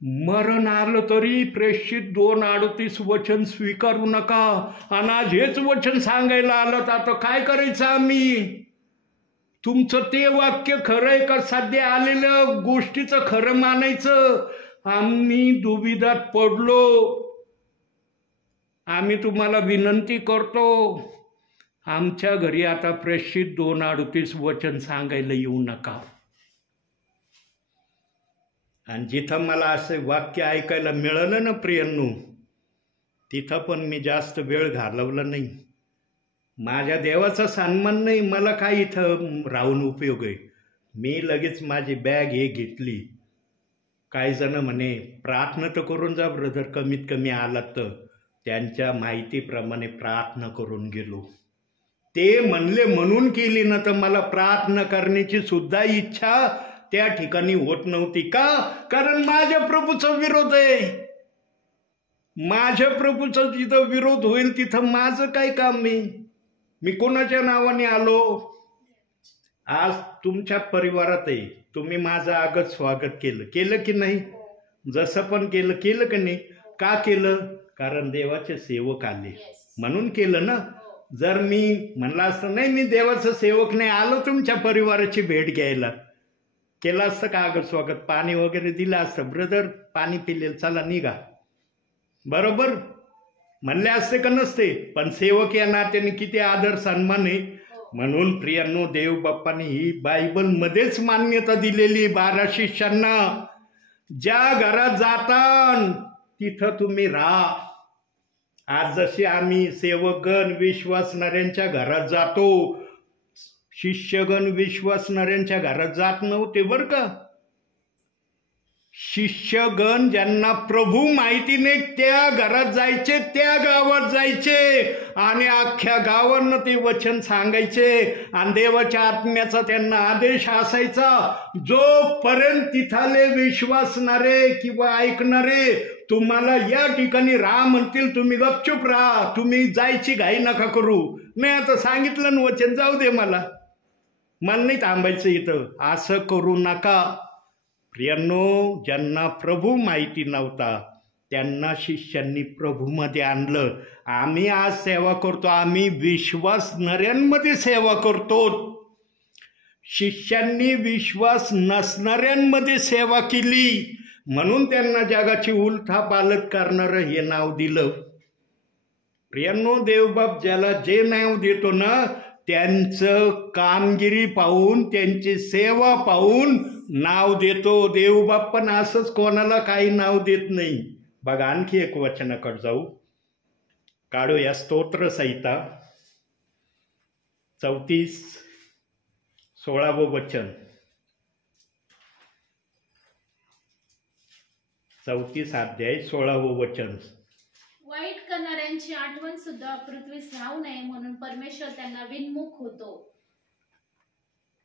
मरण आलं तरी प्रेषित 2:38 वचन स्वीकारू नका, आणि आज हेच वचन सांगायला आलं तर आता काय करायचं आम्ही? तुमचं ते वाक्य खरं आहे का सध्या आलेलं गोष्टीचं खरं मानायचं? आम्ही दुविधात पडलो. आम्ही तुम्हाला विनंती करतो, आमच्या घरी आता प्रेषित 2:38 वचन सांगायला येऊ नका. आणि जिथं मला असं वाक्य ऐकायला मिळालं ना प्रियांनो, तिथं पण मी जास्त वेळ घालवला नाही. माझ्या देवाचा सन्मान नाही, मला काय इथं राहून उपयोग आहे. मी लगेच माझी बॅग हे घेतली. काही जण म्हणे प्रार्थना तर करून जा ब्रदर, कमीत कमी आलात तर. त्यांच्या माहितीप्रमाणे प्रार्थना करून गेलो. ते म्हणले म्हणून केली ना, तर मला प्रार्थना करण्याची सुद्धा इच्छा त्या ठिकाणी होत नव्हती. का? कारण माझ्या प्रभूचा विरोध आहे. माझ्या प्रभूचा जिथं विरोध होईल तिथं माझं काय काम आहे? मी कोणाच्या नावाने आलो? आज तुमच्या परिवारात आहे, तुम्ही माझं आगत स्वागत केलं की नाही? जसं पण केलं का नाही? का केलं? कारण देवाचे सेवक आले म्हणून केलं ना. जर मी म्हणलं असतं नाही मी देवाचा सेवक नाही, आलो तुमच्या परिवाराची भेट घ्यायला, केलं असतं का आगत स्वागत? पाणी वगैरे दिलं असतं, ब्रदर पाणी पिलेलं, चला निघा, बरोबर म्हणले असते का नसते? पण सेवक या नात्याने किती आदर सन्मान आहे. म्हणून प्रियांनो, देव बाप्पाने ही बायबलमध्येच मान्यता दिलेली 12 शिष्यांना, ज्या घरात जातान तिथं तुम्ही राहा. आज जसे आम्ही सेवकगण विश्वासणाऱ्यांच्या घरात जातो, शिष्यगण विश्वासणाऱ्यांच्या घरात जात नव्हते बरं का. शिष्यगण ज्यांना प्रभू माहिती नाही त्या घरात जायचे, त्या गावात जायचे आणि अख्ख्या गावांना ते वचन सांगायचे. आणि देवाच्या आत्म्याचा त्यांना आदेश असायचा, जोपर्यंत तिथाले विश्वासणारे किंवा ऐकणारे तुम्हाला या ठिकाणी राहा म्हणतील, तुम्ही गपचूप राहा, तुम्ही जायची घाई नका करू. नाही आता सांगितलं ना वचन, जाऊ दे, मला नाही थांबायचं इथं, असं करू नका. प्रियांनो, ज्यांना प्रभू माहिती नव्हता त्यांना शिष्यांनी प्रभूमध्ये आणलं. आम्ही आज सेवा करतो, आम्ही विश्वासणाऱ्यांमध्ये सेवा करतो. शिष्यांनी विश्वास नसणाऱ्यांमध्ये सेवा केली म्हणून त्यांना जगाची उलथापालट करणारं हे नाव दिलं. प्रियांनो, देवबाप ज्याला जे नाव देतो ना, त्यांचं कामगिरी पाहून, त्यांची सेवा पाहून नाव देतो. देवबाप पण असंच कोणाला काही नाव देत नाही. बघा आणखी एक वचनाकडे जाऊ, काढूया स्तोत्र संहिता 34:16 वचन. 34 अध्याय 16 वचन. वाईट करणाऱ्यांची आठवण सुद्धा पृथ्वीस राहू नये म्हणून परमेश्वर त्यांना विनमुख होतो.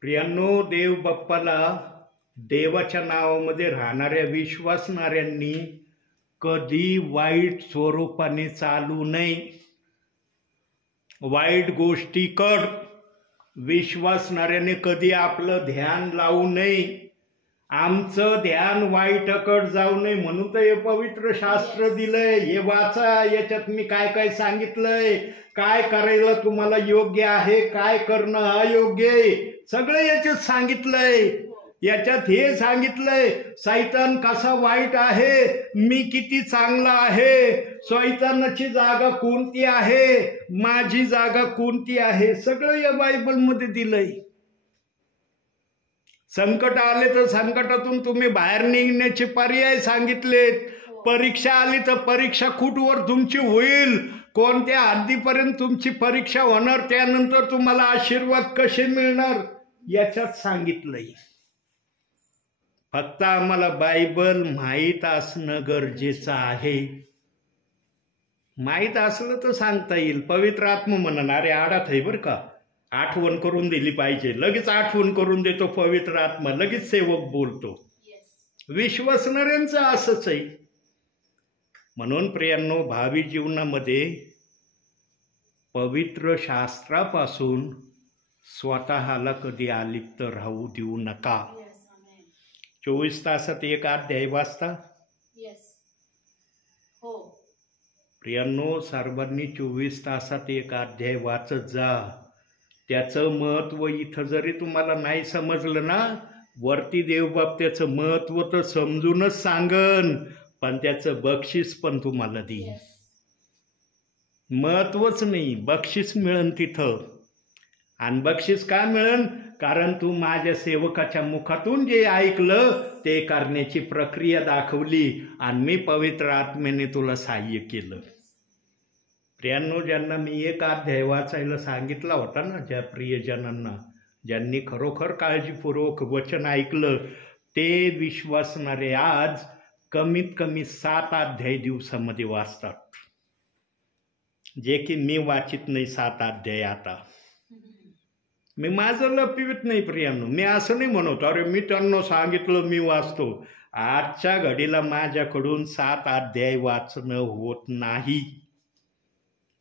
प्रियांनो, देव बाप्पाला देवाच्या नावामध्ये राहणाऱ्या विश्वासणाऱ्यांनी कधी वाईट स्वरूपाने चालू नये. वाईट गोष्टीकड विश्वासणाऱ्याने कधी आपलं ध्यान लावू नये. आमचं ध्यान वाईटकड जाऊ नये म्हणून तर हे पवित्र शास्त्र दिलंय. हे वाचा, याच्यात मी काय काय सांगितलंय, काय करायला तुम्हाला योग्य आहे, काय करणं अयोग्य आहे, सगळं याच्यात सांगितलंय. याच्यात हे सांगितलंय सैतान कसा वाईट आहे, मी किती चांगला आहे, सैतानाची जागा कोणती आहे, माझी जागा कोणती आहे, सगळं या बायबलमध्ये दिलंय. संकट आले तर संकटातून तुम्ही बाहेर निघण्याचे पर्याय सांगितलेत. परीक्षा आली तर परीक्षा कुठवर तुमची होईल, कोणत्या हद्दीपर्यंत तुमची परीक्षा होणार, त्यानंतर तुम्हाला आशीर्वाद कसे मिळणार, याच्यात सांगितलंय. फक्त आम्हाला बायबल माहीत असणं गरजेचं आहे. माहीत असलं तर सांगता येईल. पवित्र आत्मा म्हणणारे आडात आहे बरं का, आठवण करून दिली पाहिजे. लगेच आठवण करून देतो पवित्र आत्मा, लगेच सेवक बोलतो. विश्वासणाऱ्यांचं असंच आहे. म्हणून प्रियांनो, भावी जीवनामध्ये पवित्र शास्त्रापासून स्वतःला कधी अलिप्त राहू देऊ नका. 24 तासात एक अध्याय वाचता. प्रियांनो, सर्वांनी 24 तासात एक अध्याय वाचत जा. त्याचं महत्त्व इथं जरी तुम्हाला नाही समजलं ना, वरती देवबाप त्याचं महत्त्व तर समजूनच सांगन, पण त्याचं बक्षीस पण तुम्हाला देईन. Yes. महत्त्वच नाही, बक्षीस मिळन तिथं. आणि बक्षीस का मिळन? कारण तू माझ्या सेवकाच्या मुखातून जे ऐकलं ते करण्याची प्रक्रिया दाखवली आणि मी पवित्र आत्म्याने तुला सहाय्य केलं. प्रियांनो, ज्यांना मी एक अध्याय वाचायला सांगितला होता ना, ज्या प्रियजनांना ज्यांनी खरोखर काळजीपूर्वक वचन ऐकलं, ते विश्वासणारे आज कमीत कमी 7 अध्याय दिवसामध्ये वाचतात, जे की मी वाचित नाही 7 अध्याय. आता मी माझं लपवित नाही प्रियांनो, मी असं नाही म्हणतो अरे मी त्यांना सांगितलं मी वाचतो. आजच्या घडीला माझ्याकडून 7 अध्याय वाचणं होत नाही.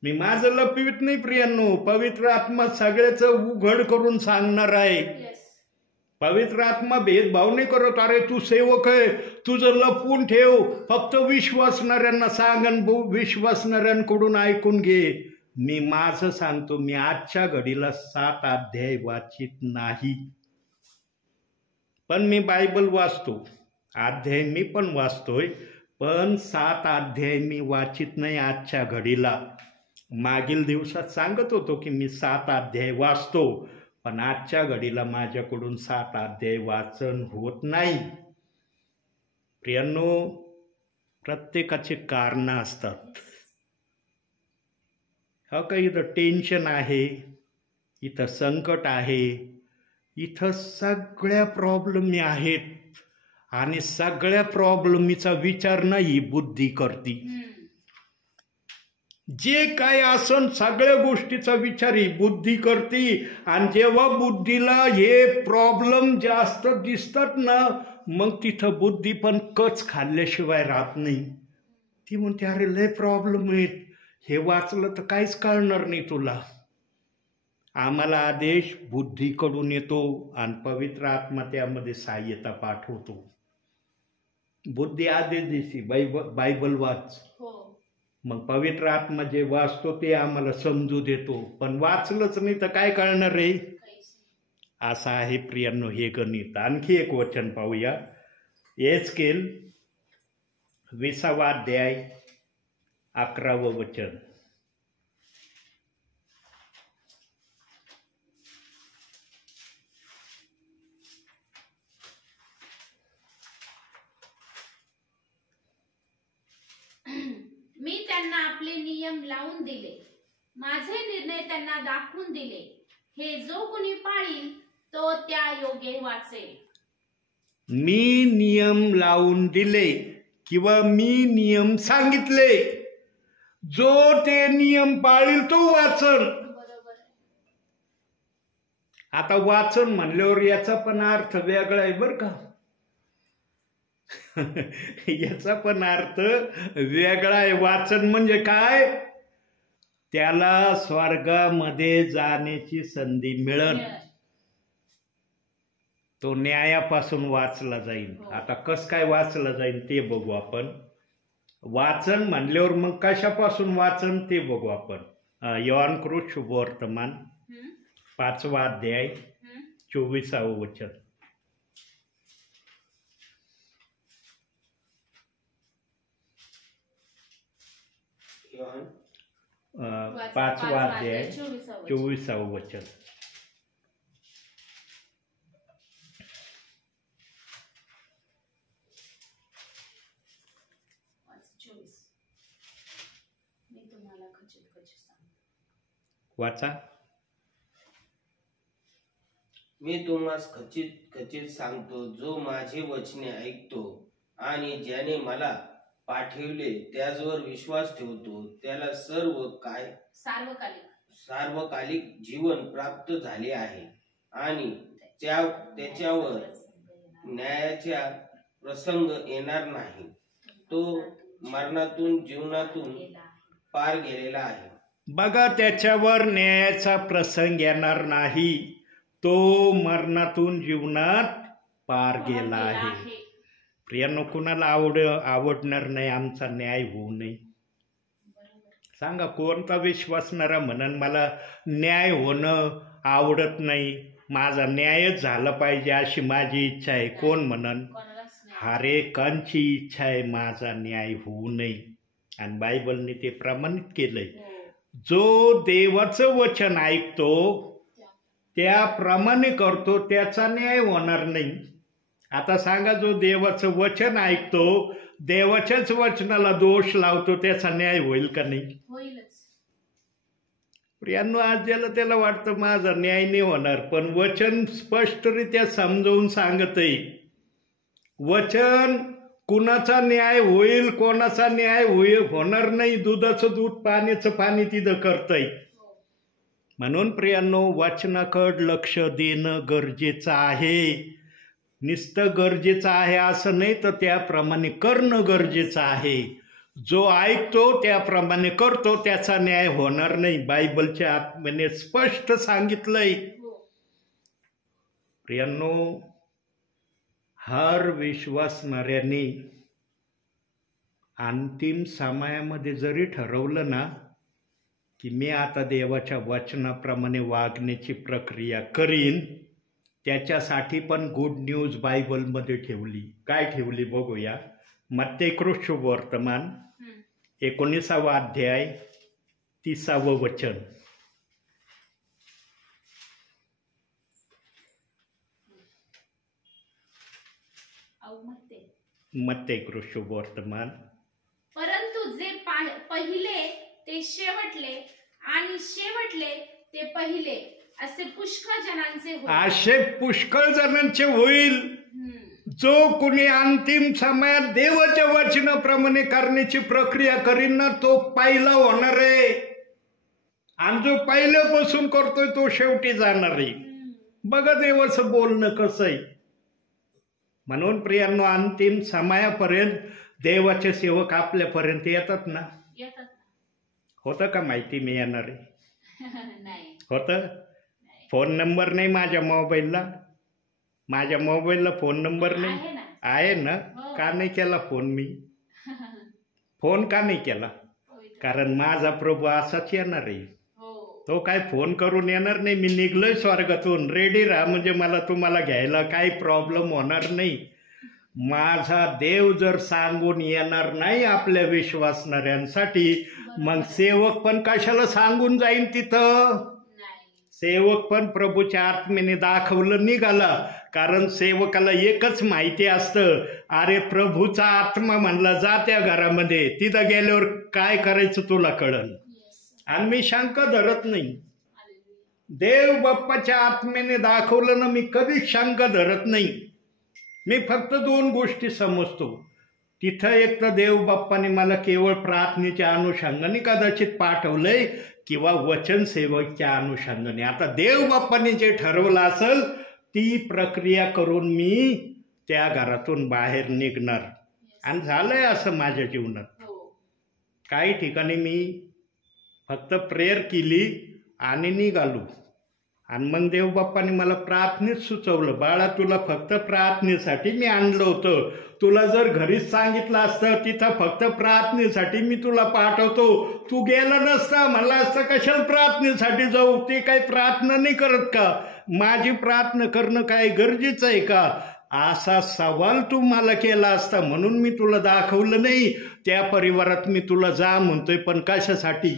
मी माझं लपवित नाही प्रियांनो. पवित्र आत्मा सगळ्याचं उघड करून सांगणार आहे. Yes. पवित्र आत्मा भेदभाव नाही करत, अरे तू सेवक आहे तुझं लपवून ठेव, फक्त विश्वासणाऱ्यांना सांग आणि विश्वासणाऱ्यांकडून ऐकून घे. मी माझं सांगतो, मी आजच्या घडीला 7 अध्याय वाचित नाही, पण मी बायबल वाचतो. अध्याय मी पण वाचतोय, पण 7 अध्याय मी वाचित नाही आजच्या घडीला. मागील दिवसात सांगत होतो की मी 7 अध्याय वाचतो, पण आजच्या घडीला माझ्याकडून 7 अध्याय वाचन होत नाही. प्रियांनो, प्रत्येकाचे कारणं असतात. हो का, इथं टेन्शन आहे, इथं संकट आहे, इथं सगळ्या प्रॉब्लेम आहेत आणि सगळ्या प्रॉब्लेमीचा विचार नाही बुद्धी करती. जे काय असन सगळ्या गोष्टीचा विचार ही बुद्धी करती. आणि जेव्हा बुद्धीला हे प्रॉब्लेम जास्त दिसतात ना, मग तिथं बुद्धी पण कच खाल्ल्याशिवाय राहत नाही. ती म्हणते अरे लय प्रॉब्लेम आहेत, हे वाचलं तर काहीच कळणार नाही तुला. आम्हाला आदेश बुद्धीकडून येतो आणि पवित्र आत्मा त्यामध्ये सहाय्यता पाठवतो. बुद्धी आदेश देशी बायबल वाच, मग पवित्र आत्मा जे वाचतो ते आम्हाला समजू देतो, पण वाचलंच नाही तर काय कळणार रे. असं आहे प्रियांनो हे गणित. आणखी एक वचन पाहूया. एहेजकेल 20वा अध्याय 11वं वचन. मी त्यांना आपले नियम लावून दिले, माझे निर्णय त्यांना दाखवून दिले. हे जो कोणी पाळील तो त्या योगे वाचेल. मी नियम लावून दिले किंवा मी नियम सांगितले, जो ते नियम पाळील तो वाचन. आता वाचन म्हणल्यावर याचा पण अर्थ वेगळा आहे बरं का. याचा पण अर्थ वेगळा आहे. वाचन म्हणजे काय? त्याला स्वर्गामध्ये जाण्याची संधी मिळेल, तो न्यायापासून वाचला जाईल. आता कस काय वाचला जाईल ते बघू आपण. वाचन म्हणल्यावर मग कशापासून वाचन ते बघू आपण. योहानकृत शुभवर्तमान 5वा अध्याय 24वं वचन. योहान 5वा अध्याय 24वं वचन. वाचा. मी तुम्हास खचित खचित सांगतो, जो माझे वचने ऐकतो आणि ज्याने मला पाठविले त्याचवर विश्वास ठेवतो, त्याला सार्वकालिक जीवन प्राप्त झाले आहे आणि त्याच्यावर न्यायाचा प्रसंग येणार नाही. तो मरणातून जीवनातून पार गेलेला आहे. बघा, त्याच्यावर न्यायाचा प्रसंग येणार नाही, तो मरणातून जीवनात पार गेला आहे. प्रियांनो, कुणाला आवडणार नाही आमचा न्याय होऊ नये. सांगा कोणता विश्वासणारा म्हणन मला न्याय होणं आवडत नाही, माझा न्यायच झाला पाहिजे अशी माझी इच्छा आहे? कोण म्हणन? कोणालाच नाही. हरेकांची इच्छा आहे माझा न्याय होऊ नये, आणि बायबलने ते प्रमाणित केलंय. जो देवाचं वचन ऐकतो त्याप्रमाणे करतो त्याचा न्याय होणार नाही. आता सांगा, जो देवाचं वचन ऐकतो, देवाच्याच वचनाला दोष लावतो, त्याचा न्याय होईल का नाही? होईलच. प्रियांनो, आज ज्याला त्याला वाटतं माझा न्याय नाही होणार, पण वचन स्पष्टरित्या समजावून सांगतंय. वचन कुणाचा न्याय होईल, कोणाचा न्याय होणार नाही, दुधाचं दूध पाण्याचं पाणी तिथं करतंय. म्हणून प्रियांनो, वचनाकडे लक्ष देणं गरजेचं आहे. नुसतं गरजेचं आहे असं नाही, तर त्याप्रमाणे करणं गरजेचं आहे. जो ऐकतो त्याप्रमाणे करतो त्याचा न्याय होणार नाही. बायबलच्या आत्म्याने स्पष्ट सांगितलंय. प्रियांनो, हर विश्वासणाऱ्याने अंतिम समयामध्ये जरी ठरवलं ना की मी आता देवाच्या वचनाप्रमाणे वागण्याची प्रक्रिया करीन, त्याच्यासाठी पण गुड न्यूज बायबलमध्ये ठेवली. काय ठेवली बघूया. मत्तेय शुभवर्तमान 19वा अध्याय 30वे वचन. मत्तेय शुभवर्तमान. परंतु जे पहिले ते शेवटले आणि शेवटले ते पहिले असे पुष्कळ जणांचे होईल. असे पुष्कळ जणांचे होईल. जो कुणी अंतिम समयात देवाच्या वचनाप्रमाणे करण्याची प्रक्रिया करीन ना, तो पहिला होणार आहे. आणि जो पहिल्यापासून करतोय तो शेवटी जाणार आहे. बघा देवाचं बोलणं कसं आहे. म्हणून प्रियांनो, अंतिम समयापर्यंत देवाचे सेवक आपल्यापर्यंत येतात ना. होतं का माहिती मी येणार आहे? होतं. फोन नंबर नाही माझ्या मोबाईलला. माझ्या मोबाईलला फोन नंबर नाही आहे ना. का नाही केला फोन मी? फोन का नाही केला? कारण माझा प्रभू असाच येणार आहे. तो काय फोन करून येणार नाही. मी निघलोय स्वर्गातून, रेडी राहा, म्हणजे मला तुम्हाला घ्यायला काही प्रॉब्लेम होणार नाही. माझा देव जर सांगून येणार नाही आपल्या विश्वासणाऱ्यांसाठी, मग सेवक पण कशाला सांगून जाईन तिथं? सेवक पण प्रभूच्या आत्म्याने दाखवलं निघाला. कारण सेवकाला एकच माहिती असतं, अरे प्रभूचा आत्मा म्हणला जा त्या घरामध्ये, तिथं गेल्यावर काय करायचं तुला कळन. आणि मी शंका धरत नाही. देव बाप्पाच्या आत्म्याने दाखवलं ना, मी कधीच शंका धरत नाही. मी फक्त 2 गोष्टी समजतो. तिथं एक तर देव बाप्पाने मला केवळ प्रार्थनेच्या अनुषंगाने कदाचित पाठवलंय किंवा वचन सेवकच्या अनुषंगाने. आता देव बाप्पाने जे ठरवलं असेल ती प्रक्रिया करून मी त्या घरातून बाहेर निघणार. आणि झालंय असं माझ्या जीवनात. काही ठिकाणी मी फक्त प्रेयर केली आणि निघालो. आणि मग देव बाप्पाने मला प्रार्थनेत सुचवलं, बाळा तुला फक्त प्रार्थनेसाठी मी आणलं होतं. तुला जर घरीच सांगितलं असतं तिथं फक्त प्रार्थनेसाठी मी तुला पाठवतो, तू गेला नसता. मला असं कशाला प्रार्थनेसाठी जाऊ? ते काही प्रार्थना नाही करत का? माझी प्रार्थना करणं काय गरजेचं आहे का? असा सवाल तू मला केला असता म्हणून मी तुला दाखवलं नाही. त्या परिवारात मी तुला जा म्हणतोय, पण कशासाठी?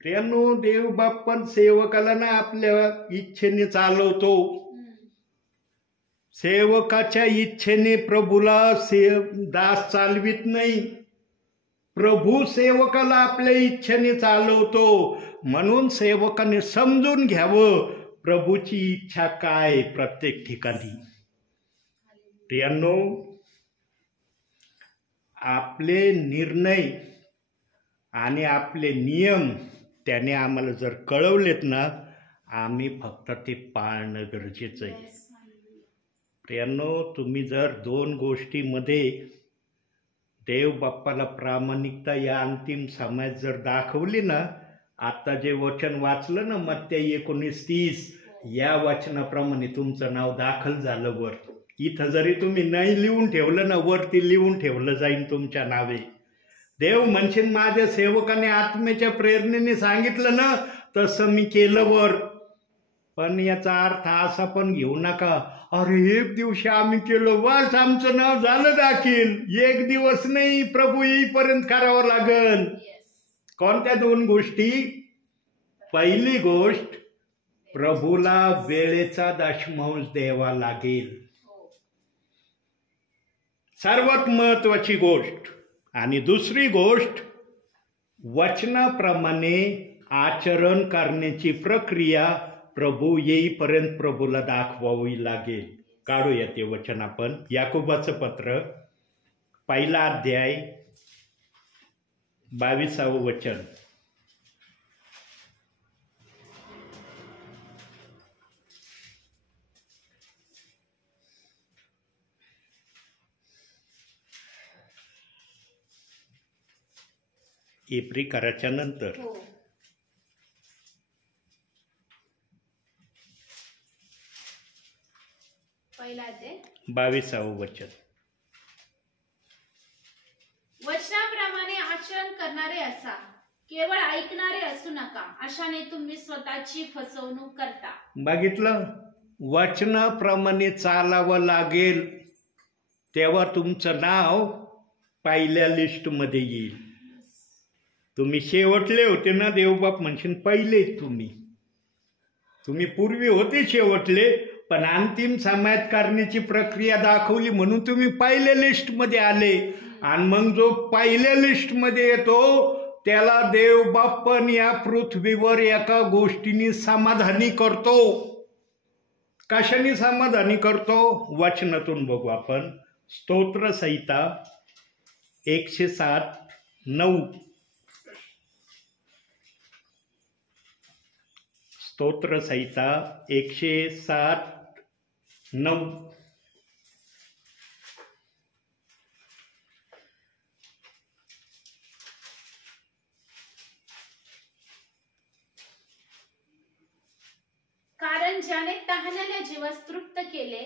प्रियांनो, देव बाप्पन सेवकाला ना आपल्या इच्छेने चालवतो. सेवकाच्या इच्छेने प्रभूला दास चालवित नाही. प्रभू सेवकाला आपल्या इच्छेने चालवतो. म्हणून सेवकाने समजून घ्यावं प्रभूची इच्छा काय प्रत्येक ठिकाणी. प्रियांनो, आपले निर्णय आणि आपले नियम त्याने आम्हाला जर कळवलेत ना, आम्ही फक्त ते पाळणं गरजेचं आहे. प्रियांनो, तुम्ही जर 2 गोष्टीमध्ये देव बाप्पाला प्रामाणिकता या अंतिम समयात जर दाखवली ना, आता जे वचन वाचलं ना मत्तेय 19:30, या वचनाप्रमाणे तुमचं नाव दाखल झालं वर. इथं जरी तुम्ही नाही लिहून ठेवलं ना, वरती लिहून ठेवलं जाईल तुमच्या नावे. देव म्हणशील माझ्या सेवकाने आत्म्याच्या प्रेरणेने सांगितलं ना तसं मी केलं वर. पण याचा अर्थ असा पण घेऊ नका, अरे एक दिवशी आम्ही केलं बस आमचं नाव झालं दाखल. एक दिवस नाही, प्रभू येईपर्यंत करावं लागल. कोणत्या 2 गोष्टी? पहिली गोष्ट, प्रभूला वेळेचा दशमांश द्यावा लागेल, सर्वात महत्वाची गोष्ट. आणि दुसरी गोष्ट, वचनाप्रमाणे आचरण करण्याची प्रक्रिया प्रभू येईपर्यंत प्रभूला दाखवावी लागेल. काढूया ते वचन आपण. याकोबाचं पत्र 1 अध्याय 22 वचन. एप्री कराच्या नंतर पहिला अध्याय 22 वचन. वचनाप्रमाणे आचरण करणारे असा, केवळ ऐकणारे असू नका, अशाने तुम्ही स्वतःची फसवणूक करता. बघितलं, वचनाप्रमाणे चालावं लागेल तेव्हा तुमचं नाव पहिल्या लिस्टमध्ये येईल. तुम्ही शेवटले होते ना, देवबाप म्हणशील पहिले तुम्ही पूर्वी होते शेवटले, पण अंतिम समाप्त करण्याची प्रक्रिया दाखवली म्हणून तुम्ही पहिल्या लिस्टमध्ये आले. आणि मग जो पहिल्या लिस्टमध्ये येतो त्याला देवबाप पण या पृथ्वीवर एका गोष्टीने समाधानी करतो. कशाने समाधानी करतो? वचनातून बघू आपण. स्तोत्र संहिता 107:9. स्तोत्र संहिता 107:9. कारण ज्याने तहानलेल्या जीवास तृप्त केले,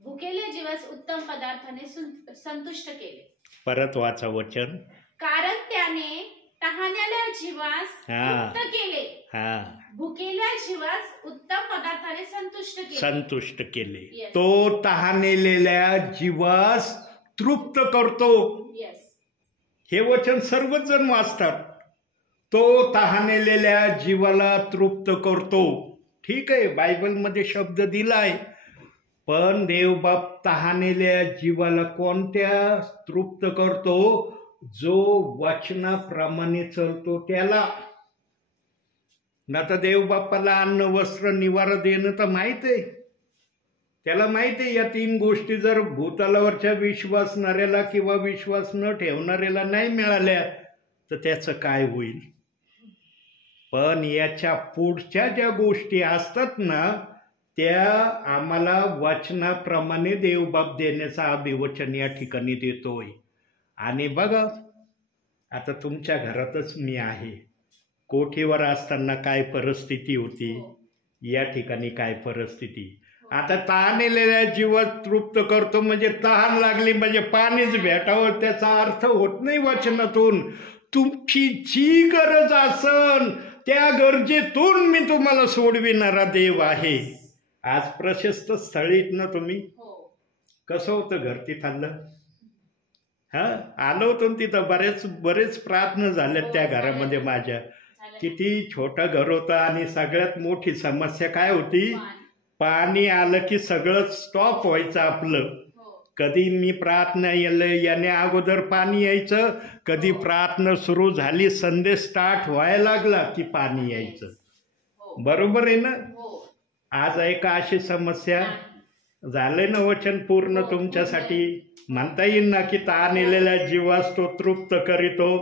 भुकेल्या जीवास उत्तम पदार्थाने संतुष्ट केले. परत वाचा वचन. कारण त्याने तहानलेल्या जीवास तृप्त केले, भुकेल्या जीवास उत्तम पदार्थाने संतुष्ट केले. तो तहानलेल्या जीवास तृप्त करतो. हे वचन सर्वच जण वाचतात. तो तहानलेल्या जीवाला तृप्त करतो. ठीक आहे, बायबलमध्ये शब्द दिलाय, पण देवबाप तहानलेल्या जीवाला कोणत्या तृप्त करतो? जो वचनाप्रमाणे चालतो त्याला. ना तर देवबापाला अन्न वस्त्र निवारा देणं तर माहित आहे, त्याला माहित आहे या 3 गोष्टी जर भूतलावरच्या विश्वासणाऱ्याला किंवा विश्वास न ठेवणाऱ्याला नाही मिळाल्या तर त्याचं काय होईल. पण याच्या पुढच्या ज्या गोष्टी असतात ना त्या आम्हाला वचनाप्रमाणे देवबाप देण्याचा अभिवचन या ठिकाणी देतोय. आणि बघा, आता तुमच्या घरातच मी आहे. कोठीवर असताना काय परिस्थिती होती, या ठिकाणी काय परिस्थिती. आता तहानलेल्या जीवात तृप्त करतो म्हणजे तहान लागली म्हणजे पाणीच भेटावं त्याचा अर्थ होत नाही वचनातून. तुमची जी गरज असन त्या गरजेतून मी तुम्हाला सोडविणारा देव आहे. आज प्रशस्त स्थळीत ना तुम्ही, कसं होतं घर तिथलं? आलो होतो तिथं, बरेच प्रार्थना झाल्यात त्या घरामध्ये माझ्या. किती छोटं घर होतं आणि सगळ्यात मोठी समस्या काय होती? पाणी आलं की सगळं स्टॉप व्हायचं आपलं. कधी मी प्रार्थना याने अगोदर पाणी यायचं, कधी प्रार्थना सुरू झाली संदेश स्टार्ट व्हायला लागला की पाणी यायचं. बरोबर आहे ना? आज आहे का अशी समस्या? झालंय ना वचन पूर्ण तुमच्यासाठी? म्हणता येईल ना की तहानलेल्या जीवास तो तृप्त करीतो.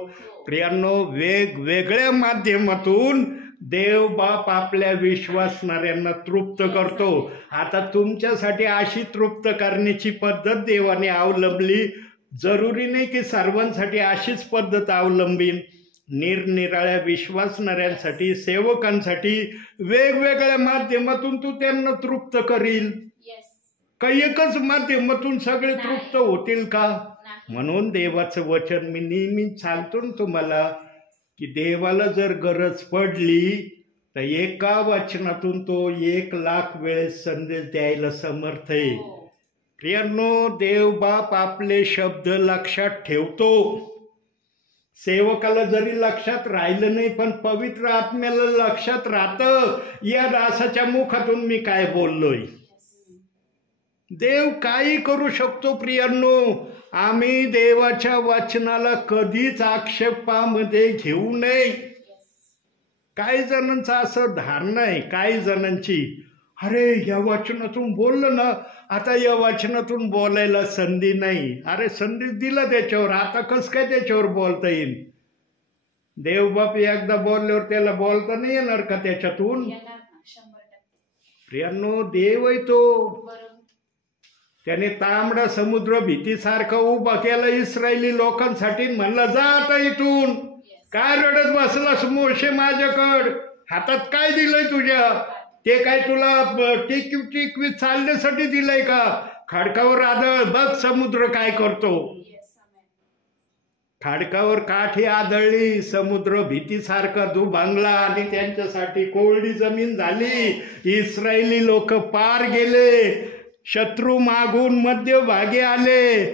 प्रियांनो, वेगवेगळ्या माध्यमातून देव बाप आपल्या विश्वासणाऱ्यांना तृप्त करतो. आता तुमच्यासाठी अशी तृप्त करण्याची पद्धत देवाने अवलंबली. जरुरी नाही की सर्वांसाठी अशीच पद्धत अवलंबीन. निरनिराळ्या विश्वासणाऱ्यांसाठी, सेवकांसाठी वेगवेगळ्या माध्यमातून तू त्यांना तृप्त करील. काही एकच माध्यमातून सगळे तृप्त होतील का? नाही. म्हणून देवाचं वचन मी नेहमी सांगतो ना तुम्हाला की देवाला जर गरज पडली तर एका वचनातून तो 1,00,000 वेळेस संदेश द्यायला समर्थ आहे. हो. प्रियांनो, देव बाप आपले शब्द लक्षात ठेवतो. सेवकाला जरी लक्षात राहिलं नाही पण पवित्र आत्म्याला लक्षात राहतं या दासाच्या मुखातून मी काय बोललोय. देव काही करू शकतो. प्रियांनो, आम्ही देवाच्या वचनाला कधीच आक्षेपामध्ये घेऊ नये. काही जणांचं असं धारणा आहे, काही जणांची, अरे या वचनातून बोललं ना, आता या वचनातून बोलायला संधी नाही. अरे संधी दिला त्याच्यावर, आता कसं काय त्याच्यावर बोलता येईल. देवबाप एकदा बोलल्यावर त्याला बोलता नाही येणार का त्याच्यातून. येणार ना, 100%. प्रियांनो, देव आहे तो. बरोबर. त्याने तांबडा समुद्र भीतीसारखा उभा केला इस्रायली लोकांसाठी. म्हणला जा आता इथून. काय रडत बसलास मोशे माझ्याकड, हातात काय दिलंय तुझ्या, ते काय तुला टिकवी चालण्यासाठी दिलंय का. खडकावर आदळ, बघ समुद्र काय करतो. खडकावर काठी आदळली, समुद्र भीतीसारखा दुभांगला आणि त्यांच्यासाठी कोरडी जमीन झाली. इस्रायली लोक पार गेले. शत्रू मागून मध्यभागी आले.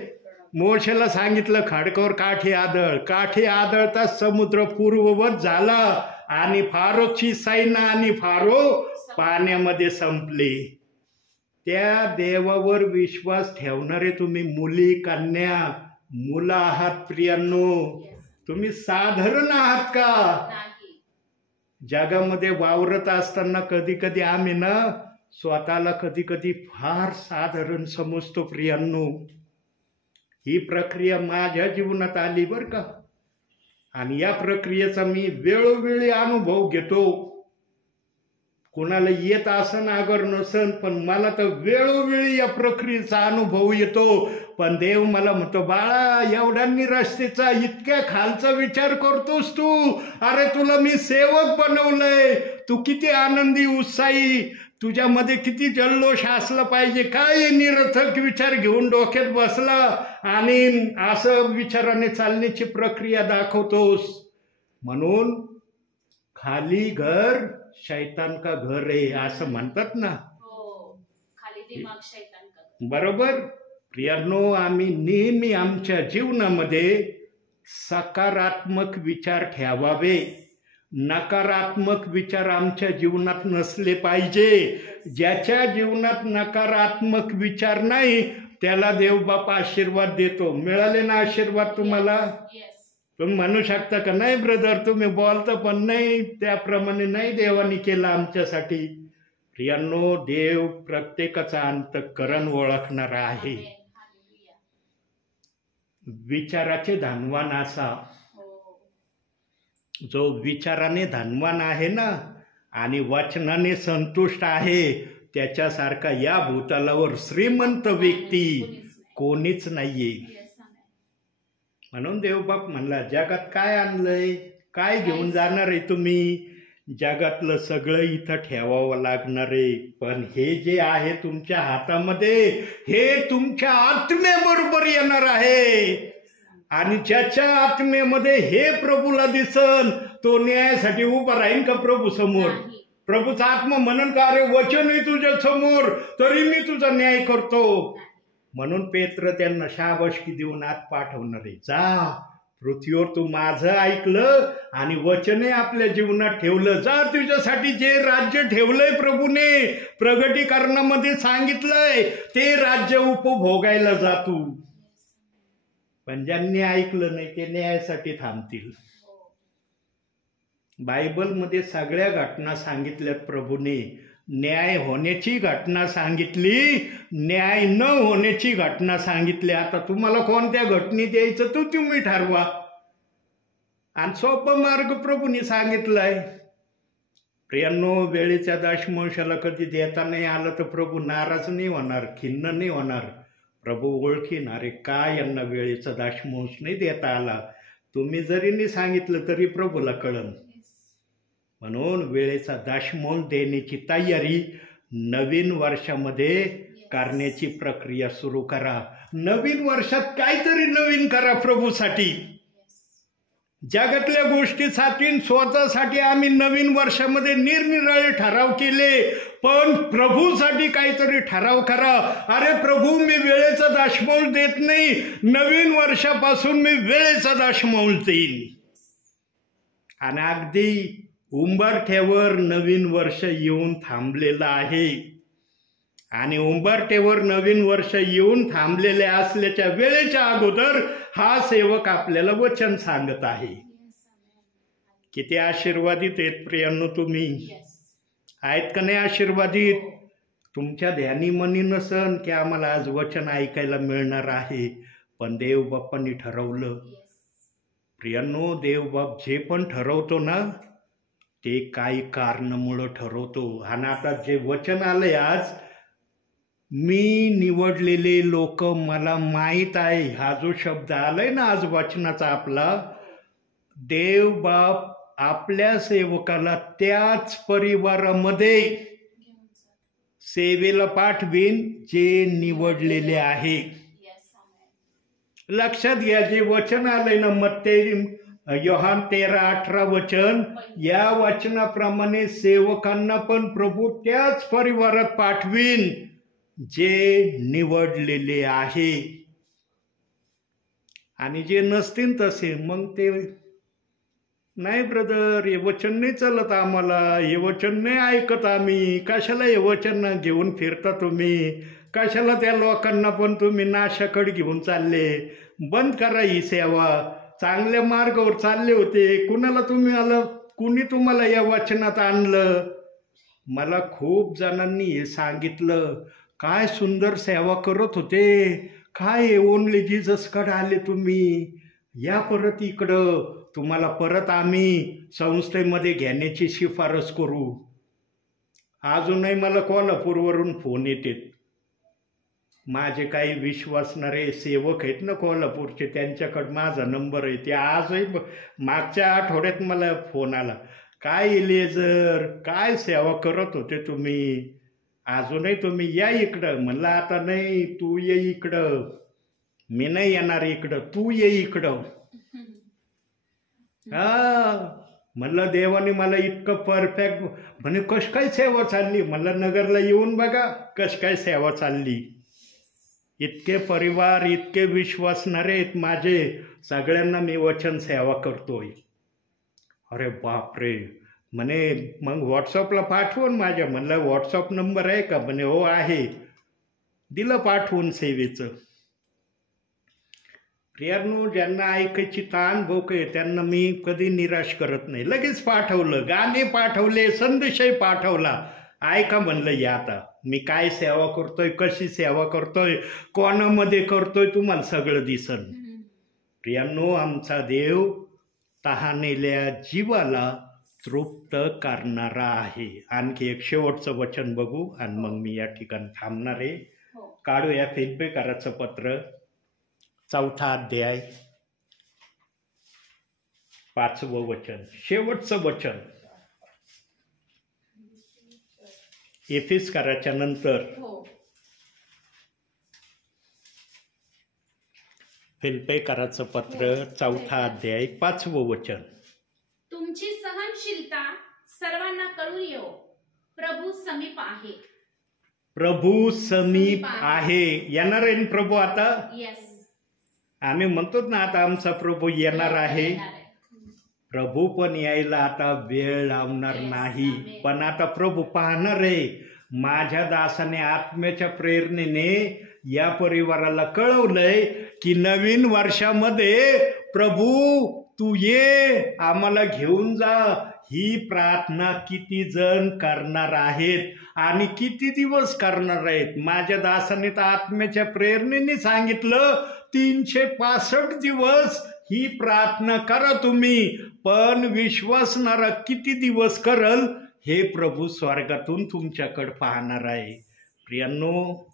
मोशेला सांगितलं खडकावर काठी आदळ. काठी आदळताच समुद्र पूर्ववत झाला आणि फारोची सैन्य आणि फारो पाण्यामध्ये संपले. त्या देवावर विश्वास ठेवणारे तुम्ही मुली, कन्या, मुलं आहात. प्रियांनो, तुम्ही साधारण आहात का. जगामध्ये वावरत असताना कधी कधी आम्ही ना स्वतःला कधी कधी फार साधारण समजतो. प्रियांनो, ही प्रक्रिया माझ्या जीवनात आली बरं का, आणि या प्रक्रियेचा मी वेळोवेळी अनुभव घेतो. कोणाला येत असन अगर नसन, पण मला तर वेळोवेळी या प्रक्रियेचा अनुभव येतो. पण देव मला म्हणतो, बाळा एवढ्या निराशेचा इतक्या खालचा विचार करतोस तू. अरे तुला मी सेवक बनवलंय. तू किती आनंदी, उत्साही, तुझ्यामध्ये किती जल्लोष असला पाहिजे. काय निरर्थक विचार घेऊन डोक्यात बसला आणि असं विचाराने चालण्याची प्रक्रिया दाखवतोस. म्हणून खाली घर शैतान का घर आहे असं म्हणतात ना. खाली दिमाग शैतान का. बरोबर. प्रियांनो, आम्ही नेहमी आमच्या जीवनामध्ये सकारात्मक विचार ठेवावे. नकारात्मक विचार आमच्या जीवनात नसले पाहिजे. ज्याच्या जीवनात नकारात्मक विचार नाही त्याला देवबाप आशीर्वाद देतो. मिळाले ना आशीर्वाद तुम्हाला. तुम्ही म्हणू शकता का नाही ब्रदर तुम्ही बोलता पण नाही त्याप्रमाणे नाही देवाने केलं आमच्यासाठी. प्रियांनो, देव प्रत्येकाचा अंतःकरण ओळखणारा आहे. विचाराचे धनवान असा. जो विचाराने धनवान आहे ना आणि वचनाने संतुष्ट आहे, त्याच्यासारखा या भूतलावर श्रीमंत व्यक्ती कोणीच नाहीये. म्हणून देवबाप म्हणला, जगात काय आणलंय, काय घेऊन जाणार आहे तुम्ही. जगातलं सगळं इथं ठेवावं लागणार आहे, पण हे जे आहे तुमच्या हातामध्ये हे तुमच्या आत्म्याबरोबर येणार आहे. आणि ज्याच्या आत्म्यामध्ये हे प्रभूला दिसन तो न्यायासाठी उभा राहील का प्रभू समोर. प्रभूचा आत्मा म्हणून का, अरे वचन आहे तुझ्या समोर तरी मी तुझा न्याय करतो. म्हणून पेत्र त्यांना शाबासकी देऊन आत पाठवणार आहे. जा पृथ्वीवर तू माझं ऐकलं आणि वचने आपल्या जीवनात ठेवलं. जा तुझ्यासाठी जे राज्य ठेवलंय प्रभूने प्रगटीकरणामध्ये सांगितलंय ते राज्य उपभोगायला जा तू. पण ज्यांनी ऐकलं नाही ते न्यायासाठी थांबतील. बायबलमध्ये सगळ्या घटना सांगितल्यात प्रभूने. न्याय होण्याची घटना सांगितली, न्याय न होण्याची घटना सांगितली. आता तुम्हाला कोणत्या घटनेत यायचं तो तुम्ही ठरवा. आणि सोपा मार्ग प्रभूने सांगितलाय. प्रियांनो, वेळेच्या दशमांशाला कधी देता नाही आलं तर प्रभू नाराज नाही होणार, खिन्न नाही होणार. प्रभू ओळखीन, अरे काय यांना वेळेचा दशमांश नाही देता आला. तुम्ही जरी नाही सांगितलं तरी प्रभूला कळन. म्हणून वेळेचा दशमांश देण्याची तयारी नवीन वर्षामध्ये करण्याची प्रक्रिया सुरू करा. नवीन वर्षात काहीतरी नवीन करा प्रभूसाठी. जगातल्या गोष्टीसाठी स्वतःसाठी आम्ही नवीन वर्षामध्ये निरनिराळे ठराव केले, पण प्रभूसाठी काहीतरी ठराव करा. अरे प्रभू, मी वेळेचा दशमौल देत नाही, नवीन वर्षापासून मी वेळेचा दशमौल देईन. आणि अगदी उंबरठ्यावर नवीन वर्ष येऊन थांबलेलं आहे. आणि उंबरठ्यावर नवीन वर्ष येऊन थांबलेले असल्याच्या वेळेच्या अगोदर हा सेवक आपल्याला वचन सांगत आहे. किती आशीर्वादित आहेत प्रियांनो तुम्ही. आहेत का नाही आशीर्वादित? तुमच्या ध्यानी मनी नसन की आम्हाला आज वचन ऐकायला मिळणार आहे, पण देव बाप्पांनी ठरवलं. प्रियांनो, देव बाप जे पण ठरवतो ना ते काही कारणामुळं ठरवतो. आणि आता जे वचन आलंय आज, मी निवडलेले लोक मला माहीत आहे, हा जो शब्द आलाय ना आज वचनाचा आपला, देव बाप आपल्या सेवकाला त्याच परिवारामध्ये सेवेला पाठवीन जे निवडलेले आहे. लक्षात घ्या, जे वचन आलंय ना मत्ते योहान 13:18 वचन, या वचनाप्रमाणे सेवकांना पण प्रभू त्याच परिवारात पाठवीन जे निवडलेले आहे. आणि जे नसतील तसे मग ते नाही ब्रदर, हे वचन नाही चालत आम्हाला, हे वचन नाही ऐकत आम्ही, कशाला हे वचन घेऊन फिरता तुम्ही, कशाला त्या लोकांना पण तुम्ही नाशाकडे घेऊन चालले, बंद करा ही सेवा, चांगल्या मार्गावर चालले होते, कुणी तुम्हाला या वचनात आणलं. मला खूप जणांनी हे सांगितलं, काय सुंदर सेवा करत होते, काय ओनली जीससकडे आले तुम्ही, या परत इकडं, तुम्हाला परत आम्ही संस्थेमध्ये घेण्याची शिफारस करू. अजूनही मला कोल्हापूरवरून फोन येतात. माझे काही विश्वासणारे सेवक आहेत ना कोल्हापूरचे, त्यांच्याकडे माझा नंबर आहे. ते आजही मागच्या आठवड्यात मला फोन आला, काय लेजर, काय सेवा करत होते तुम्ही, अजूनही तुम्ही या इकडं. म्हणलं आता नाही, तू ये इकडं, मी नाही येणार इकडं, तू ये इकडं. म्हणलं देवाने मला इतकं परफेक्ट, म्हणे कश काय सेवा चालली. म्हणलं नगरला येऊन बघा कश काय सेवा चालली. इतके परिवार, इतके विश्वासणारे आहेत माझे, सगळ्यांना मी वचन सेवा करतोय. अरे बापरे. म्हणे मग व्हॉट्सअपला पाठवून माझ्या. म्हणलं व्हॉट्सअप नंबर आहे का? म्हणे हो आहे. दिलं पाठवून सेवेचं. प्रियांनो, ज्यांना ऐकायची ताण भोक आहे त्यांना मी कधी निराश करत नाही. लगेच पाठवलं, गाणे पाठवले, संदेशही पाठवला. ऐका म्हणलं या आता मी काय सेवा करतोय, कशी सेवा करतोय, कोणामध्ये करतोय, तुम्हाला सगळं दिसन. प्रियांनो, आमचा देव तहानेल्या जीवाला तृप्त करणारा आहे. आणखी एक शेवटचं वचन बघू आणि मग मी या ठिकाणी थांबणार आहे. काढूया फिलिप्पियराचं पत्र 4था अध्याय 5वं वचन, शेवटचं वचन. एफेसकराच्या नंतर फिलिप्पियराचं पत्र 4था अध्याय 5वं वचन. तुमची सहनशीलता सर्वांना कळून येऊ, प्रभू समीप आहे. प्रभू समीप आहे. येणार आहे प्रभू आता. आम्ही म्हणतो ना आता आमचा प्रभू येणार आहे. प्रभू पण यायला आता वेळ लावणार नाही, पण आता प्रभू पाहणार आहे. माझ्या दासाने आत्म्याच्या प्रेरणेने या परिवाराला कळवलंय की नवीन वर्षामध्ये प्रभू तू ये, आम्हाला घेऊन जा. ही प्रार्थना किती जण करणार आहेत आणि किती दिवस करणार आहेत. माझ्या दासाने तर आत्म्याच्या प्रेरणेने सांगितलं 365 दिवस ही प्रार्थना करा तुम्ही, पण विश्वासणारा किती दिवस करल हे प्रभू स्वर्गातून तुमच्याकडे पाहणार आहे. प्रियांनो,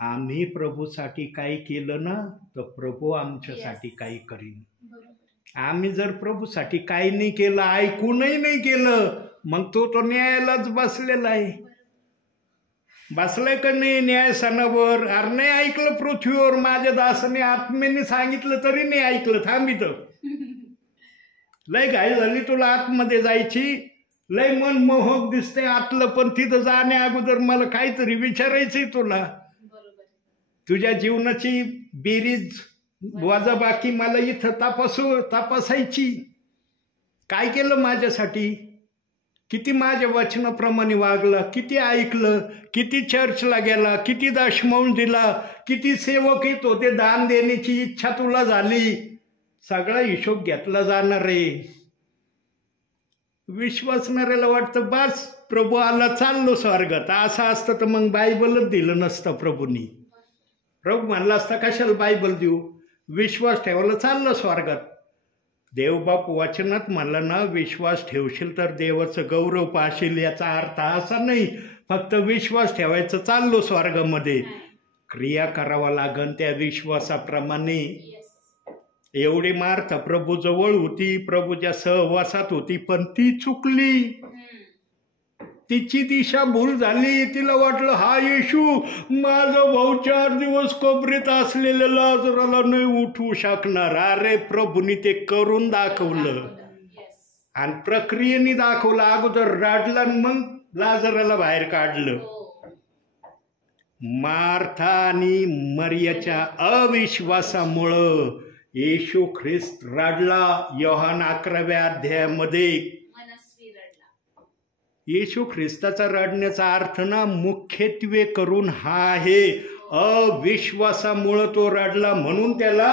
आम्ही प्रभूसाठी काही केलं ना तर प्रभू आमच्यासाठी काही करीन. आम्ही जर प्रभूसाठी काही नाही केलं, ऐकूनही नाही केलं, मग तो न्यायालाच बसलेला आहे. बसलाय का नाही न्यायसनावर? अरे नाही ऐकलं पृथ्वीवर माझ्या दासाने आत्मेने सांगितलं तरी नाही ऐकलं. थांबित लय घाई झाली तुला आतमध्ये जायची, लय मनमोहक दिसते आतलं, पण तिथं जाण्या अगोदर मला काहीतरी विचारायचंय तुला. तुझ्या जीवनाची बेरीज वजाबाकी मला इथं तपासायची. काय केलं माझ्यासाठी? किती माझ्या वचनाप्रमाणे वागला, किती ऐकलं, किती चर्चला गेला, किती दशमांश दिला, किती सेवक येत होते, दान देण्याची इच्छा तुला झाली, सगळा हिशोब घेतला जाणार आहे. विश्वासणाऱ्याला वाटतं बस प्रभू आला चाललो स्वर्गात. असं असतं तर मग बायबलच दिलं नसतं प्रभूंनी. प्रभू म्हणला असता कशाला बायबल देऊ, विश्वास ठेवायला चाललं स्वर्गात. देवबाप वचनात म्हणला ना, विश्वास ठेवशील तर देवाचं गौरव पाहशील. याचा अर्थ असा नाही फक्त विश्वास ठेवायचं चाललो स्वर्गामध्ये. क्रिया करावा लागन त्या विश्वासाप्रमाणे. एवढी मार्था प्रभू जवळ होती, प्रभूच्या सहवासात होती, पण ती चुकली. तिची दिशा भूल झाली. तिला वाटलं हा येशू माझा भाऊ 4 दिवस कबरीत असलेल्या लाजराला नाही उठवू शकणार. अरे प्रभूनी ते करून दाखवलं आणि प्रक्रियेने दाखवलं. अगोदर रडला मग लाजराला बाहेर काढलं. मार्था आणि मरियाच्या अविश्वासामुळं येशू ख्रिस्त रडला. योहान 11व्या अध्यायामध्ये येशू ख्रिस्ताचा रडण्याचा अर्थ ना मुख्यत्वे करून हा आहे. अविश्वासामुळं तो रडला, म्हणून त्याला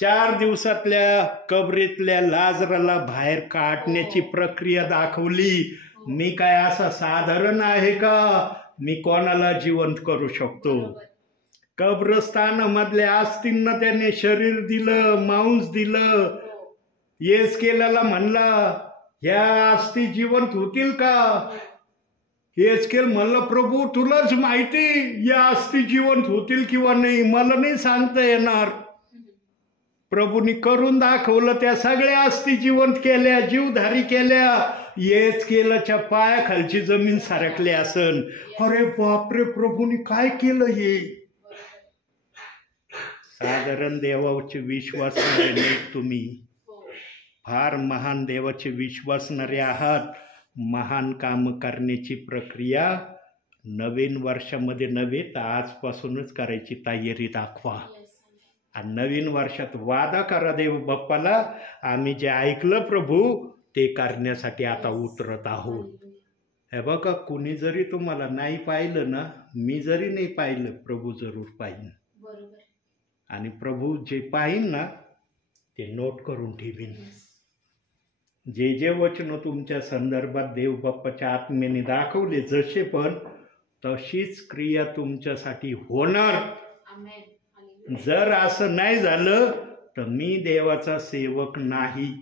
4 दिवसातल्या कबरीतल्या लाजराला बाहेर काढण्याची प्रक्रिया दाखवली. मी काय असा साधारण आहे का? मी कोणाला जिवंत करू शकतो? कब्रस्थानामधल्या अस्थिंना त्याने शरीर दिलं, मांस दिलं. येसकेलाला म्हणला ह्या अस्थी जिवंत होतील का? येसकेल म्हणलं प्रभू तुलाच माहिती या अस्थी जिवंत होतील किंवा नाही, मला नाही सांगता येणार. प्रभूनी करून दाखवलं. त्या सगळ्या अस्थी जिवंत केल्या, जीवधारी केल्या. येसकेलाच्या पायाखालची जमीन सरकली असन. अरे बापरे, प्रभूनी काय केलं हे? साधारण देवाचे विश्वास नाही तुम्ही, फार महान देवाचे विश्वासणारे आहात. महान काम करण्याची प्रक्रिया नवीन वर्षामध्ये नव्हे तर आजपासूनच करायची तयारी दाखवा. आणि नवीन वर्षात वादा करा देव बाप्पाला, आम्ही जे ऐकलं प्रभू ते करण्यासाठी आता उतरत आहोत. हे बघा, कुणी जरी तुम्हाला नाही पाहिलं ना, मी जरी नाही पाहिलं, प्रभू जरूर पाहिन. आणि प्रभू जे पाहिन ना ते नोट करून ठेवीन. जे जे वचन तुमच्या संदर्भात देवबाप्पाच्या आत्मेने दाखवले, जसे पण तशीच क्रिया तुमच्यासाठी होणार. जर असं नाही झालं तर मी देवाचा सेवक नाही.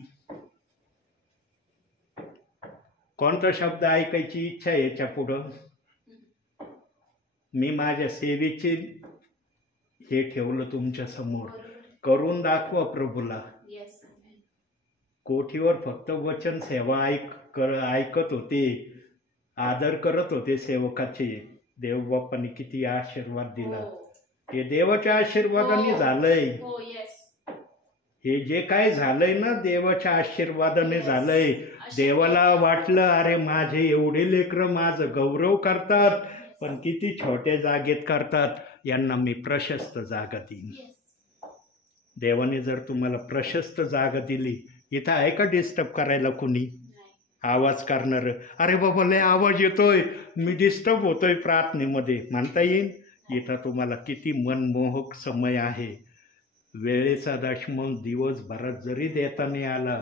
कोणता शब्द ऐकायची इच्छा आहे याच्या पुढं? मी माझ्या सेवेचे हे ठेवलं तुमच्या समोर. करून दाखवा प्रभूला. कोठीवर फक्त वचन सेवा ऐकत होते, आदर करत होते सेवकाचे. देवबाप्पाने किती आशीर्वाद दिला. हे देवाच्या आशीर्वादाने झालंय. हे जे काय झालंय ना देवाच्या आशीर्वादाने झालंय. देवाला वाटलं अरे माझे एवढे लेकरं माझं गौरव करतात, पण किती छोट्या जागेत करतात, यांना मी प्रशस्त जागा देईन. देवाने जर तुम्हाला प्रशस्त जागा दिली, इथं आहे का डिस्टर्ब करायला कुणी? आवाज करणार, अरे बाबा लय आवाज येतोय, मी डिस्टर्ब होतोय प्रार्थनेमध्ये, म्हणता येईल? इथं तुम्हाला किती मनमोहक समय आहे. वेळेचा दशमांश दिवसभरात जरी देता नाही आला,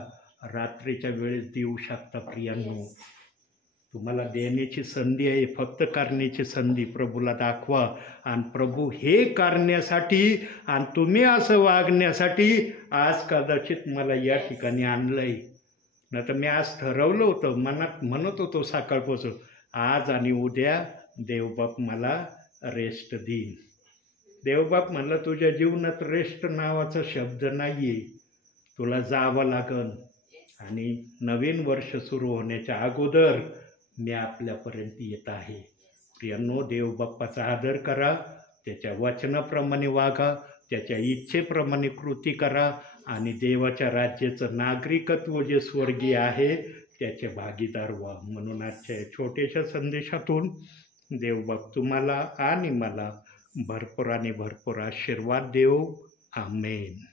रात्रीच्या वेळेस देऊ शकता प्रियांनो. तुम्हाला देण्याची संधी आहे, फक्त करण्याची संधी प्रभूला दाखवा. आणि प्रभू हे करण्यासाठी आणि तुम्ही असं वागण्यासाठी आज कदाचित मला या ठिकाणी आणलंय. नाही तर मी आज ठरवलं होतं, मनात म्हणत होतो सकाळपासून, आज आणि उद्या देवबाप मला रेस्ट देईन. देवबाप म्हणलं तुझ्या जीवनात रेस्ट नावाचा शब्द नाही आहे, तुला जावं लागन. आणि नवीन वर्ष सुरू होण्याच्या अगोदर मी आपल्यापर्यंत येत आहे. प्रियांनो, देवबाप्पाचा आदर करा, त्याच्या वचनाप्रमाणे वागा, त्याच्या इच्छेप्रमाणे कृती करा आणि देवाच्या राज्याचं नागरिकत्व जे स्वर्गीय आहे त्याचे भागीदार व्हा. म्हणून आजच्या या छोट्याशा संदेशातून देवबाप तुम्हाला आणि मला भरपूर आणि भरपूर आशीर्वाद देव. आमेन.